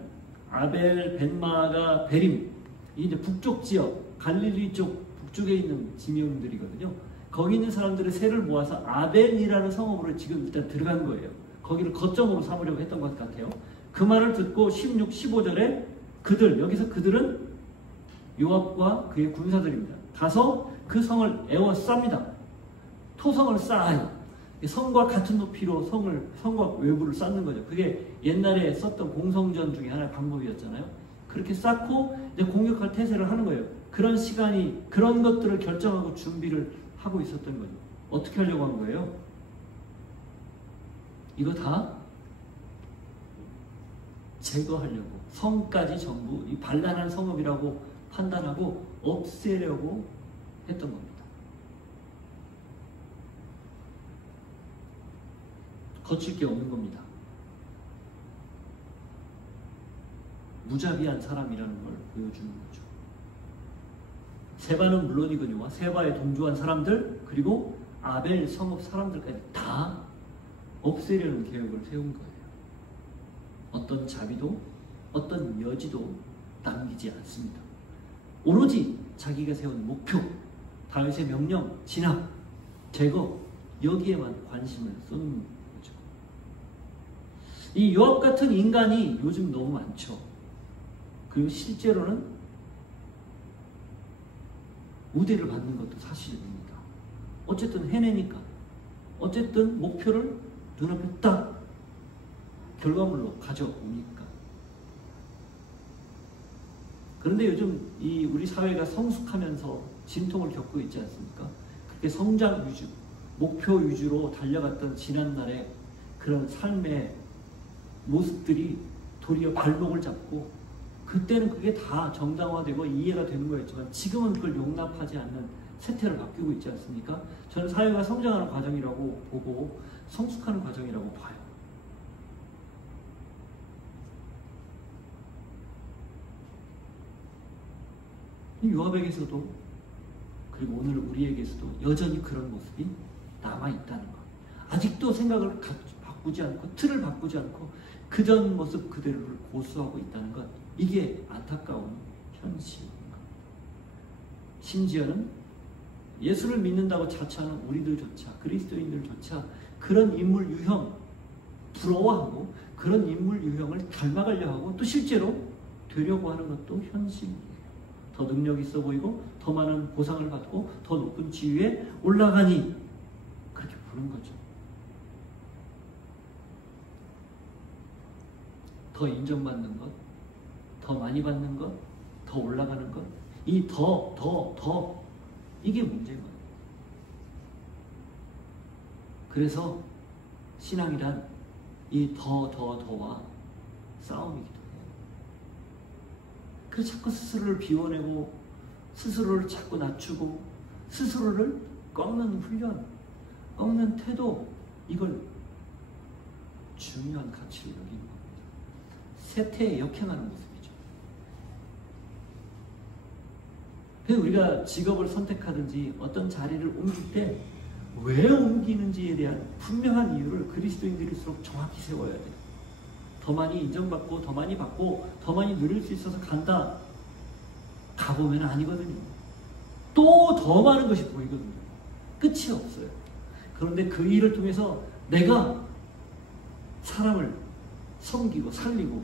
아벨, 벳마아가, 베림 이제 북쪽 지역 갈릴리 쪽 북쪽에 있는 지명들이거든요. 거기 있는 사람들의 새를 모아서 아벨이라는 성읍으로 지금 일단 들어간 거예요. 거기를 거점으로 삼으려고 했던 것 같아요. 그 말을 듣고 16, 15절에 여기서 그들은 요압과 그의 군사들입니다. 가서 그 성을 에워쌉니다. 토성을 쌓아요. 성과 같은 높이로 성과 외부를 쌓는 거죠. 그게 옛날에 썼던 공성전 중에 하나의 방법이었잖아요. 그렇게 쌓고 이제 공격할 태세를 하는 거예요. 그런 시간이 그런 것들을 결정하고 준비를 하고 있었던 거죠. 어떻게 하려고 한 거예요? 이거 다 제거하려고 성까지 전부 이 반란한 성읍이라고 판단하고 없애려고 했던 겁니다. 거칠 게 없는 겁니다. 무자비한 사람이라는 걸 보여주는 거죠. 세바는 물론이거니와 세바에 동조한 사람들 그리고 아벨 성읍 사람들까지 다 없애려는 계획을 세운 거예요. 어떤 자비도 어떤 여지도 남기지 않습니다. 오로지 자기가 세운 목표, 다윗의 명령, 진압, 제거 여기에만 관심을 쏟는 거죠. 이 요압 같은 인간이 요즘 너무 많죠. 그리고 실제로는 우대를 받는 것도 사실입니다. 어쨌든 해내니까 어쨌든 목표를 눈앞에 딱 결과물로 가져오니까. 그런데 요즘 이 우리 사회가 성숙하면서 진통을 겪고 있지 않습니까? 그렇게 성장 위주, 목표 위주로 달려갔던 지난날의 그런 삶의 모습들이 도리어 발목을 잡고 그때는 그게 다 정당화되고 이해가 되는 거였지만 지금은 그걸 용납하지 않는 세태로 바뀌고 있지 않습니까? 저는 사회가 성장하는 과정이라고 보고 성숙하는 과정이라고 봐요. 요압에게서도 그리고 오늘 우리에게서도 여전히 그런 모습이 남아있다는 것. 아직도 생각을 바꾸지 않고 틀을 바꾸지 않고 그전 모습 그대로를 고수하고 있다는 것. 이게 안타까운 현실인 것. 심지어는 예수를 믿는다고 자처하는 우리들조차 그리스도인들조차 그런 인물 유형 부러워하고 그런 인물 유형을 닮아가려 하고 또 실제로 되려고 하는 것도 현실이에요. 더 능력 있어 보이고 더 많은 보상을 받고 더 높은 지위에 올라가니 그렇게 부른 거죠. 더 인정받는 것, 더 많이 받는 것, 더 올라가는 것, 이 더 이게 문제인 거예요. 그래서 신앙이란 이 더와 싸움이기도 해요. 그래서 자꾸 스스로를 비워내고 스스로를 자꾸 낮추고 스스로를 꺾는 훈련, 꺾는 태도, 이걸 중요한 가치로 여기는 겁니다. 세태에 역행하는 모습이죠. 그래서 우리가 직업을 선택하든지 어떤 자리를 옮길 때 왜 옮기는지에 대한 분명한 이유를 그리스도인들일수록 정확히 세워야 돼요. 더 많이 인정받고 더 많이 받고 더 많이 누릴 수 있어서 간다. 가보면 아니거든요. 또 더 많은 것이 보이거든요. 끝이 없어요. 그런데 그 일을 통해서 내가 사람을 섬기고 살리고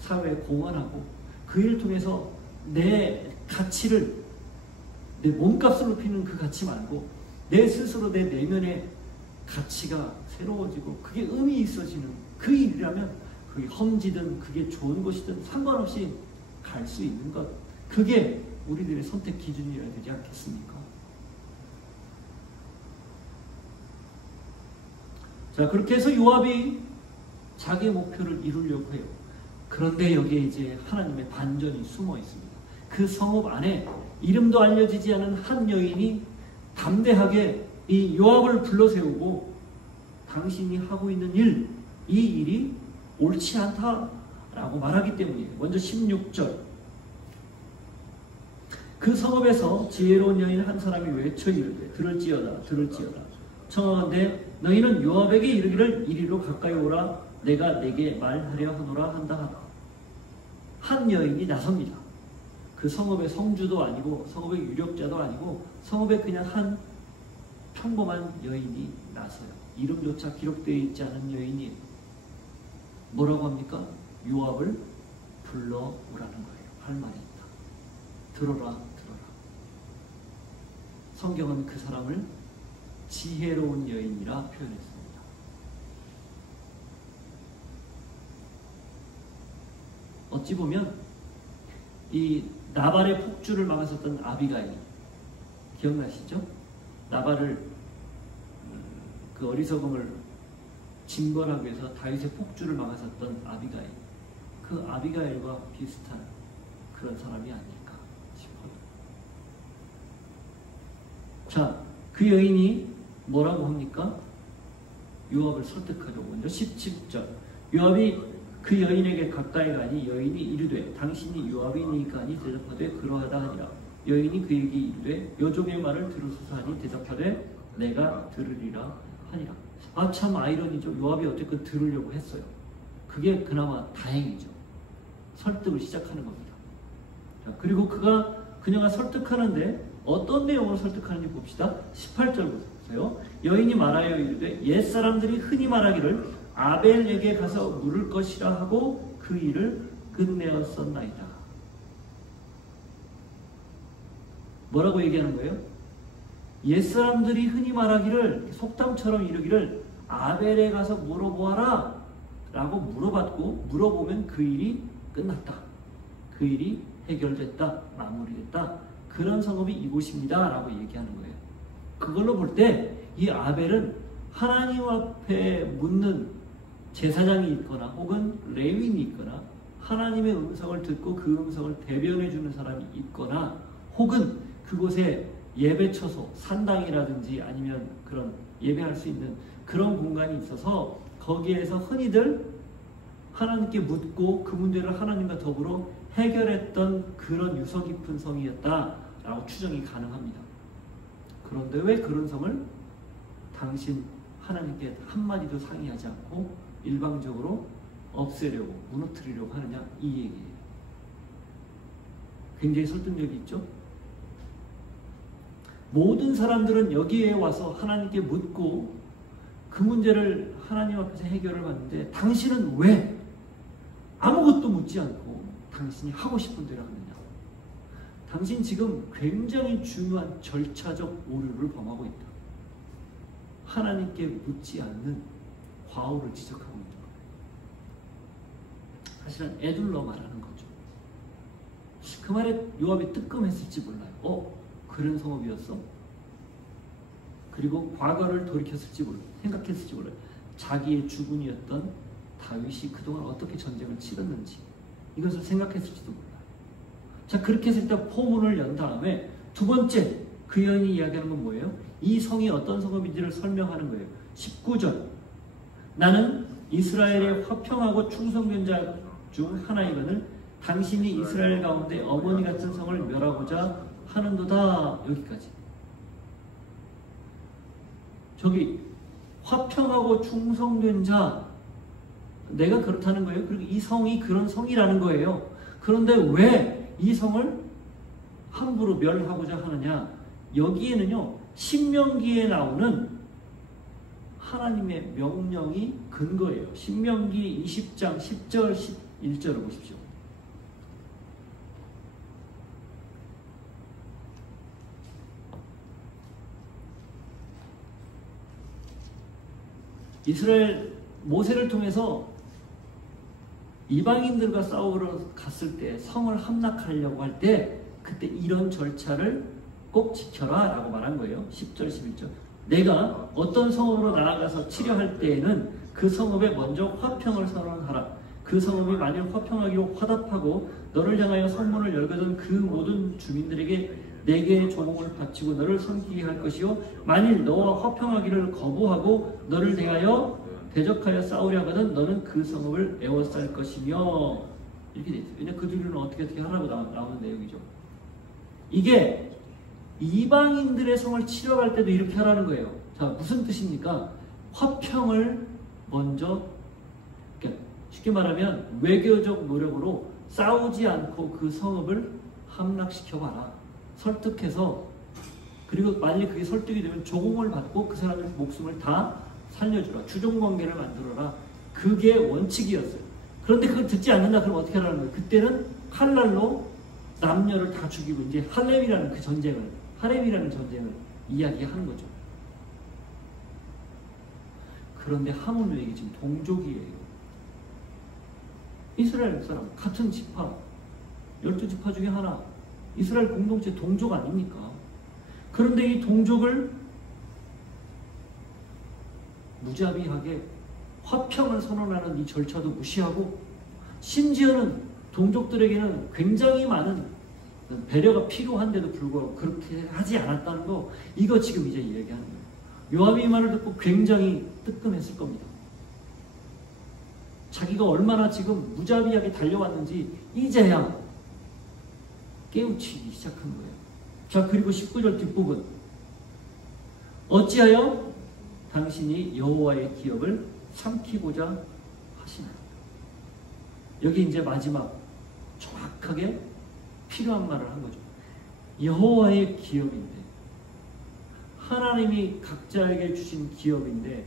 사회에 공헌하고 그 일을 통해서 내 가치를 내 몸값을 높이는 그 가치 말고 내 스스로 내 내면의 가치가 새로워지고 그게 의미 있어지는 그 일이라면 그게 험지든 그게 좋은 곳이든 상관없이 갈 수 있는 것, 그게 우리들의 선택 기준이어야 되지 않겠습니까? 자, 그렇게 해서 요압이 자기의 목표를 이루려고 해요. 그런데 여기에 이제 하나님의 반전이 숨어 있습니다. 그 성읍 안에 이름도 알려지지 않은 한 여인이 담대하게 이 요압을 불러세우고 당신이 하고 있는 일, 이 일이 옳지 않다라고 말하기 때문이에요. 먼저 16절. 그 성읍에서 지혜로운 여인 한 사람이 외쳐 이르되 들을지어다 들을지어다 청하건대 너희는 요압에게 이르기를 이리로 가까이 오라 내가 내게 말하려 하노라 한다 하라. 한 여인이 나섭니다. 그 성읍의 성주도 아니고 성읍의 유력자도 아니고 성읍의 그냥 한 평범한 여인이 나서요. 이름조차 기록되어 있지 않은 여인이 뭐라고 합니까? 요압을 불러오라는 거예요. 할 말이 있다. 들어라. 성경은 그 사람을 지혜로운 여인이라 표현했습니다. 어찌 보면 이 나발의 폭주를 막았었던 아비가일 기억나시죠? 나발을 그 어리석음을 징벌하기 위해서 다윗의 폭주를 막았었던 아비가일, 그 아비가일과 비슷한 그런 사람이 아닐까 싶어요. 자, 그 여인이 뭐라고 합니까? 요압을 설득하려고. 먼저 17절. 요압이 그 여인에게 가까이 가니 여인이 이르되 당신이 요압이니까 하니 대답하되 그러하다 하니라. 여인이 그에게 이르되 여종의 말을 들으소서 하니 대답하되 내가 들으리라 하니라. 아, 참 아이러니죠. 요압이 어쨌든 들으려고 했어요. 그게 그나마 다행이죠. 설득을 시작하는 겁니다. 자, 그리고 그녀가 설득하는데 어떤 내용으로 설득하는지 봅시다. 18절 보세요. 여인이 말하여 이르되 옛사람들이 흔히 말하기를 아벨에게 가서 물을 것이라 하고 그 일을 끝내었었나이다. 뭐라고 얘기하는 거예요? 옛사람들이 흔히 말하기를 속담처럼 이르기를 아벨에 가서 물어보아라 라고 물어보면 그 일이 끝났다. 그 일이 해결됐다. 마무리됐다. 그런 성읍이 이곳입니다 라고 얘기하는 거예요. 그걸로 볼 때 이 아벨은 하나님 앞에 묻는 제사장이 있거나 혹은 레위인이 있거나 하나님의 음성을 듣고 그 음성을 대변해 주는 사람이 있거나 혹은 그곳에 예배처소, 산당이라든지 아니면 그런 예배할 수 있는 그런 공간이 있어서 거기에서 흔히들 하나님께 묻고 그 문제를 하나님과 더불어 해결했던 그런 유서 깊은 성이었다라고 추정이 가능합니다. 그런데 왜 그런 성을 당신 하나님께 한마디도 상의하지 않고 일방적으로 없애려고 무너뜨리려고 하느냐, 이 얘기예요. 굉장히 설득력이 있죠. 모든 사람들은 여기에 와서 하나님께 묻고 그 문제를 하나님 앞에서 해결을 받는데 당신은 왜 아무것도 묻지 않고 당신이 하고 싶은 대로 하느냐. 당신 지금 굉장히 중요한 절차적 오류를 범하고 있다. 하나님께 묻지 않는 과오를 지적하고 있는 거예요. 사실은 애둘러 말하는 거죠. 그 말에 요압이 뜨끔했을지 몰라요. 그런 성읍이었어? 그리고 과거를 돌이켰을지 몰라요. 생각했을지 몰라요. 자기의 주군이었던 다윗이 그동안 어떻게 전쟁을 치렀는지 이것을 생각했을지도 몰라요. 자, 그렇게 했을 때 포문을 연 다음에 두 번째 그 여인이 이야기하는 건 뭐예요? 이 성이 어떤 성읍인지를 설명하는 거예요. 19절. 나는 이스라엘의 화평하고 충성된 자 중 하나이거늘 당신이 이스라엘 가운데 어머니 같은 성을 멸하고자 하는도다. 여기까지. 저기 화평하고 충성된 자, 내가 그렇다는 거예요. 그리고 이 성이 그런 성이라는 거예요. 그런데 왜 이 성을 함부로 멸하고자 하느냐? 여기에는요, 신명기에 나오는 하나님의 명령이 근거예요. 신명기 20장 10절 11절을 보십시오. 이스라엘 모세를 통해서 이방인들과 싸우러 갔을 때 성을 함락하려고 할 때 그때 이런 절차를 꼭 지켜라 라고 말한 거예요. 10절 11절. 내가 어떤 성읍으로 나아가서 치려할 때에는 그 성읍에 먼저 화평을 선언하라. 그 성읍이 만일 화평하기로 화답하고 너를 향하여 성문을 열거든 그 모든 주민들에게 내게 조공을 바치고 너를 섬기게 할 것이요 만일 너와 화평하기를 거부하고 너를 대하여 대적하여 싸우려 하거든 너는 그 성읍을 에워쌀 것이며 이렇게 돼 있어요. 왜냐 그들은 어떻게 하라고 나오는 내용이죠. 이게 이방인들의 성을 치러 갈 때도 이렇게 하라는 거예요. 자, 무슨 뜻입니까? 화평을 먼저, 그러니까 쉽게 말하면 외교적 노력으로 싸우지 않고 그 성읍을 함락시켜봐라. 설득해서, 그리고 만약 그게 설득이 되면 조공을 받고 그 사람의 목숨을 다 살려주라. 주종관계를 만들어라. 그게 원칙이었어요. 그런데 그걸 듣지 않는다. 그럼 어떻게 하라는 거예요? 그때는 칼날로 남녀를 다 죽이고 이제 하렘이라는 그 전쟁을, 하렘이라는 전쟁을 이야기하는 거죠. 그런데 하몬 왜 이게 지금 동족이에요. 이스라엘 사람 같은 지파, 12지파 중에 하나, 이스라엘 공동체 동족 아닙니까? 그런데 이 동족을 무자비하게 화평을 선언하는 이 절차도 무시하고 심지어는 동족들에게는 굉장히 많은 배려가 필요한데도 불구하고 그렇게 하지 않았다는 거, 이거 지금 이제 이야기하는 거예요. 요압이 이 말을 듣고 굉장히 뜨끔했을 겁니다. 자기가 얼마나 지금 무자비하게 달려왔는지 이제야 깨우치기 시작한 거예요. 자, 그리고 19절 뒷부분. 어찌하여 당신이 여호와의 기업을 삼키고자 하시나요? 여기 이제 마지막 정확하게 필요한 말을 한 거죠. 여호와의 기업인데, 하나님이 각자에게 주신 기업인데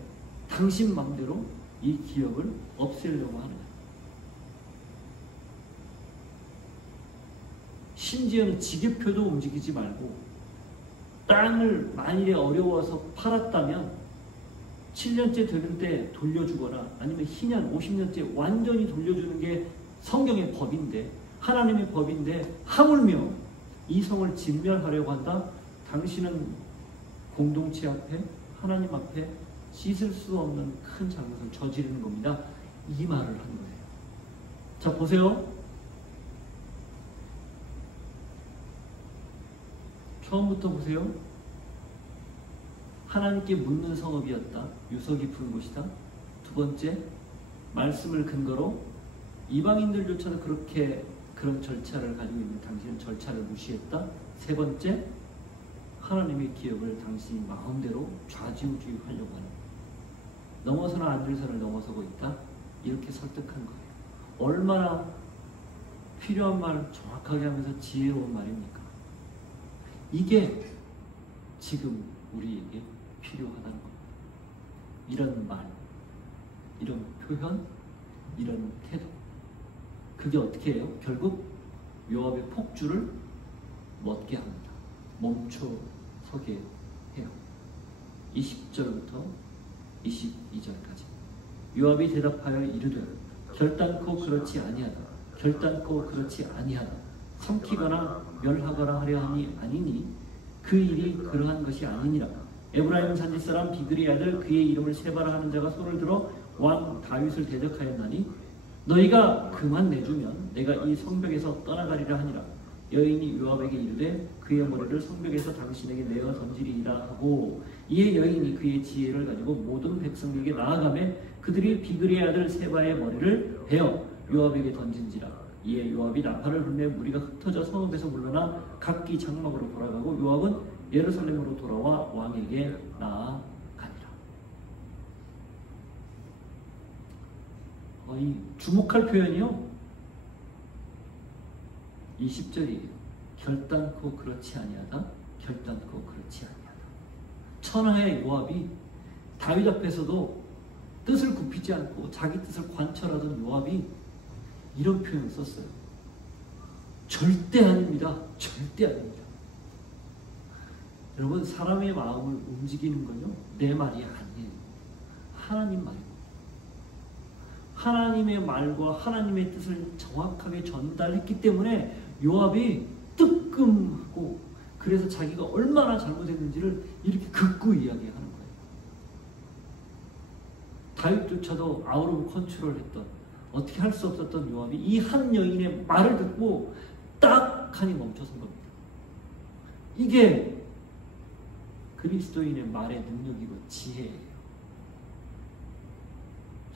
당신 마음대로 이 기업을 없애려고 하느냐. 심지어는 지게표도 움직이지 말고 땅을 만일에 어려워서 팔았다면 7년째 되는 때 돌려주거나 아니면 희년 50년째 완전히 돌려주는 게 성경의 법인데, 하나님의 법인데 하물며 이 성을 진멸하려고 한다? 당신은 공동체 앞에, 하나님 앞에 씻을 수 없는 큰 잘못을 저지르는 겁니다. 이 말을 한 거예요. 자, 보세요. 처음부터 보세요. 하나님께 묻는 성읍이었다. 유서 깊은 곳이다. 두 번째, 말씀을 근거로 이방인들조차도 그런 절차를 가지고 있는 당신은 절차를 무시했다. 세 번째, 하나님의 기업을 당신이 마음대로 좌지우지하려고 하는, 넘어서나 안 될 선을 넘어서고 있다. 이렇게 설득한 거예요. 얼마나 필요한 말 정확하게 하면서 지혜로운 말입니까? 이게 지금 우리에게 필요하다는 겁니다. 이런 말, 이런 표현, 이런 태도. 그게 어떻게 해요? 결국 요압의 폭주를 멎게 합니다. 멈춰서게 해요. 20절부터 22절까지. 요압이 대답하여 이르되 결단코 그렇지 아니하다. 결단코 그렇지 아니하다. 삼키거나 멸하거나 하려 함이 아니니 그 일이 그러한 것이 아니니라. 에브라임 산지 사람 비그리 아들 그의 이름을 세바라 하는 자가 손을 들어 왕 다윗을 대적하였나니 너희가 그만 내주면 내가 이 성벽에서 떠나가리라 하니라. 여인이 요압에게 이르되 그의 머리를 성벽에서 당신에게 내어 던지리이다 하고, 이에 여인이 그의 지혜를 가지고 모든 백성에게 나아가매 그들이 비그리의 아들 세바의 머리를 베어 요압에게 던진지라. 이에 요압이 나팔을 불매 무리가 흩어져 성읍에서 물러나 각기 장막으로 돌아가고 요압은 예루살렘으로 돌아와 왕에게 나아가니라. 이 주목할 표현이요, 20절이에요. 결단코 그렇지 아니하다. 결단코 그렇지 아니하다. 천하의 요압이 다윗 앞에서도 뜻을 굽히지 않고 자기 뜻을 관철하던 요압이 이런 표현을 썼어요. 절대 아닙니다. 절대 아닙니다. 여러분, 사람의 마음을 움직이는 건요, 내 말이 아니에요. 하나님 말이에요. 하나님의 말과 하나님의 뜻을 정확하게 전달했기 때문에 요압이 뜨끔하고, 그래서 자기가 얼마나 잘못했는지를 이렇게 긋고 이야기하는 거예요. 다윗조차도 아웃 오브 컨트롤했던, 어떻게 할 수 없었던 요압이 이 한 여인의 말을 듣고 딱 하니 멈춰선 겁니다. 이게 그리스도인의 말의 능력이고 지혜예요.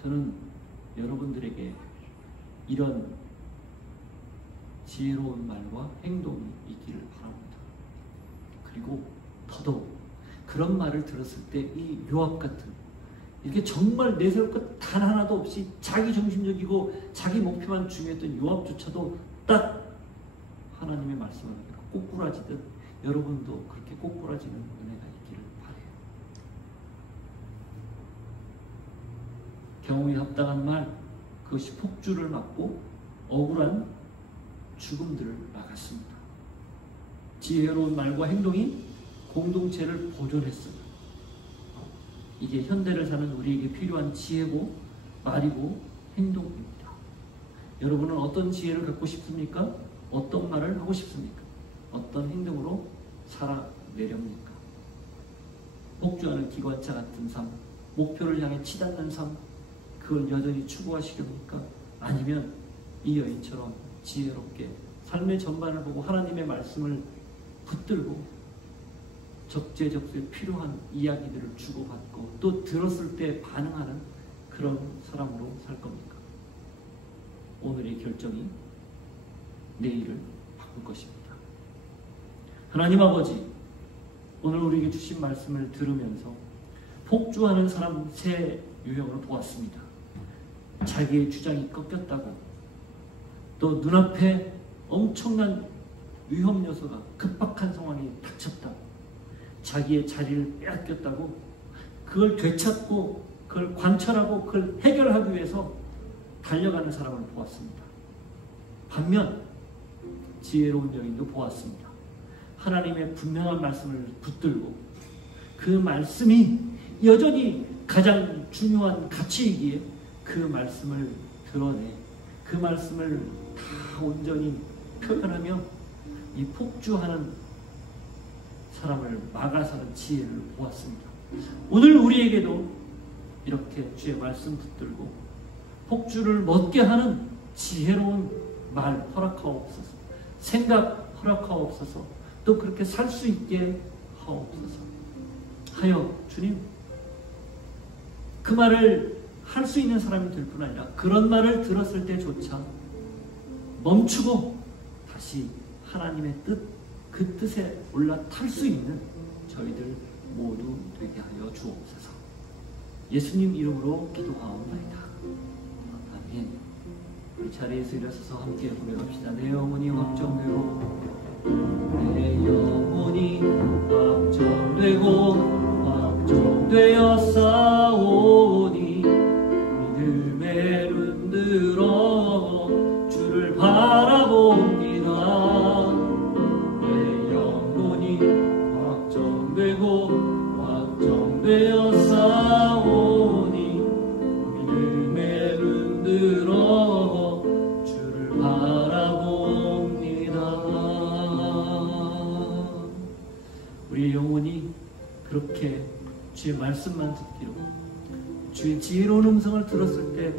저는 여러분들에게 이런 지혜로운 말과 행동이 있기를 바랍니다. 그리고 더더욱 그런 말을 들었을 때 이 요압 같은, 이렇게 정말 내세울 것 단 하나도 없이 자기 중심적이고 자기 목표만 중요했던 요압조차도 딱 하나님의 말씀을 꼬꾸라지듯 여러분도 그렇게 꼬꾸라지는 은혜가 있기를 바라요. 경우에 합당한 말, 그것이 폭주를 막고 억울한 죽음들을 막았습니다. 지혜로운 말과 행동이 공동체를 보존했습니다. 이게 현대를 사는 우리에게 필요한 지혜고 말이고 행동입니다. 여러분은 어떤 지혜를 갖고 싶습니까? 어떤 말을 하고 싶습니까? 어떤 행동으로 살아내렵니까? 복주하는 기관차 같은 삶, 목표를 향해 치닫는 삶, 그걸 여전히 추구하시렵니까? 아니면 이 여인처럼 지혜롭게 삶의 전반을 보고 하나님의 말씀을 붙들고 적재적소에 필요한 이야기들을 주고받고 또 들었을 때 반응하는 그런 사람으로 살 겁니까? 오늘의 결정이 내일을 바꿀 것입니다. 하나님 아버지, 오늘 우리에게 주신 말씀을 들으면서 폭주하는 사람 세 유형을 보았습니다. 자기의 주장이 꺾였다고, 또 눈앞에 엄청난 위험 요소가 급박한 상황이 닥쳤다고, 자기의 자리를 빼앗겼다고, 그걸 되찾고 그걸 관철하고 그걸 해결하기 위해서 달려가는 사람을 보았습니다. 반면 지혜로운 여인도 보았습니다. 하나님의 분명한 말씀을 붙들고 그 말씀이 여전히 가장 중요한 가치이기에 그 말씀을 드러내 그 말씀을 다 온전히 표현하며 이 폭주하는 사람을 막아서는 지혜를 보았습니다. 오늘 우리에게도 이렇게 주의 말씀 붙들고 폭주를 멎게 하는 지혜로운 말 허락하옵소서, 생각 허락하옵소서, 또 그렇게 살 수 있게 하옵소서 하여 주님, 그 말을 할 수 있는 사람이 될 뿐 아니라 그런 말을 들었을 때조차 멈추고 다시 하나님의 뜻, 그 뜻에 올라탈 수 있는 저희들 모두 되게 하여 주옵소서. 예수님 이름으로 기도하옵나이다. 아멘. 우리 자리에서 일어서서 함께 고백합시다. 내 영혼이 확정되고 내 영혼이 확정되고 확정되어 싸우니 믿음에 눈들어 주를 바라봅니다. 확정되어 싸우니 믿음에 눈들어 주를 바라봅니다. 우리의 영혼이 그렇게 주의 말씀만 듣기로, 주의 지혜로운 음성을 들었을 때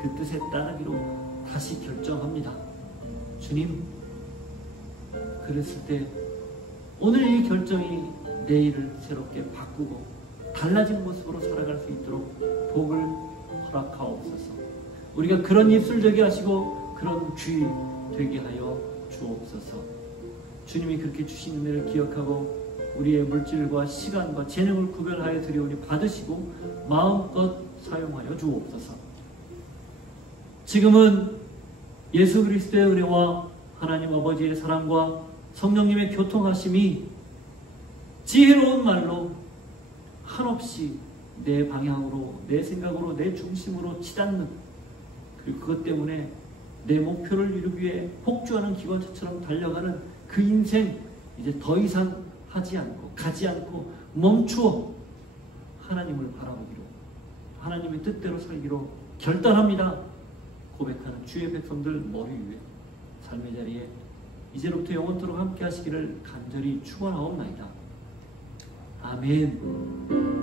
그 뜻에 따르기로 다시 결정합니다. 주님, 그랬을 때 오늘 이 결정이 내일을 새롭게 바꾸고 달라진 모습으로 살아갈 수 있도록 복을 허락하옵소서. 우리가 그런 입술 되게 하시고 그런 귀 되게 하여 주옵소서. 주님이 그렇게 주신 은혜를 기억하고 우리의 물질과 시간과 재능을 구별하여 드리오니 받으시고 마음껏 사용하여 주옵소서. 지금은 예수 그리스도의 은혜와 하나님 아버지의 사랑과 성령님의 교통하심이 지혜로운 말로 한없이 내 방향으로, 내 생각으로, 내 중심으로 치닫는, 그리고 그것 때문에 내 목표를 이루기 위해 폭주하는 기관차처럼 달려가는 그 인생, 이제 더 이상 하지 않고 가지 않고 멈추어 하나님을 바라보기로, 하나님의 뜻대로 살기로 결단합니다. 고백하는 주의 백성들 머리 위에 삶의 자리에 이제로부터 영원토록 함께 하시기를 간절히 축원하옵나이다. 아멘.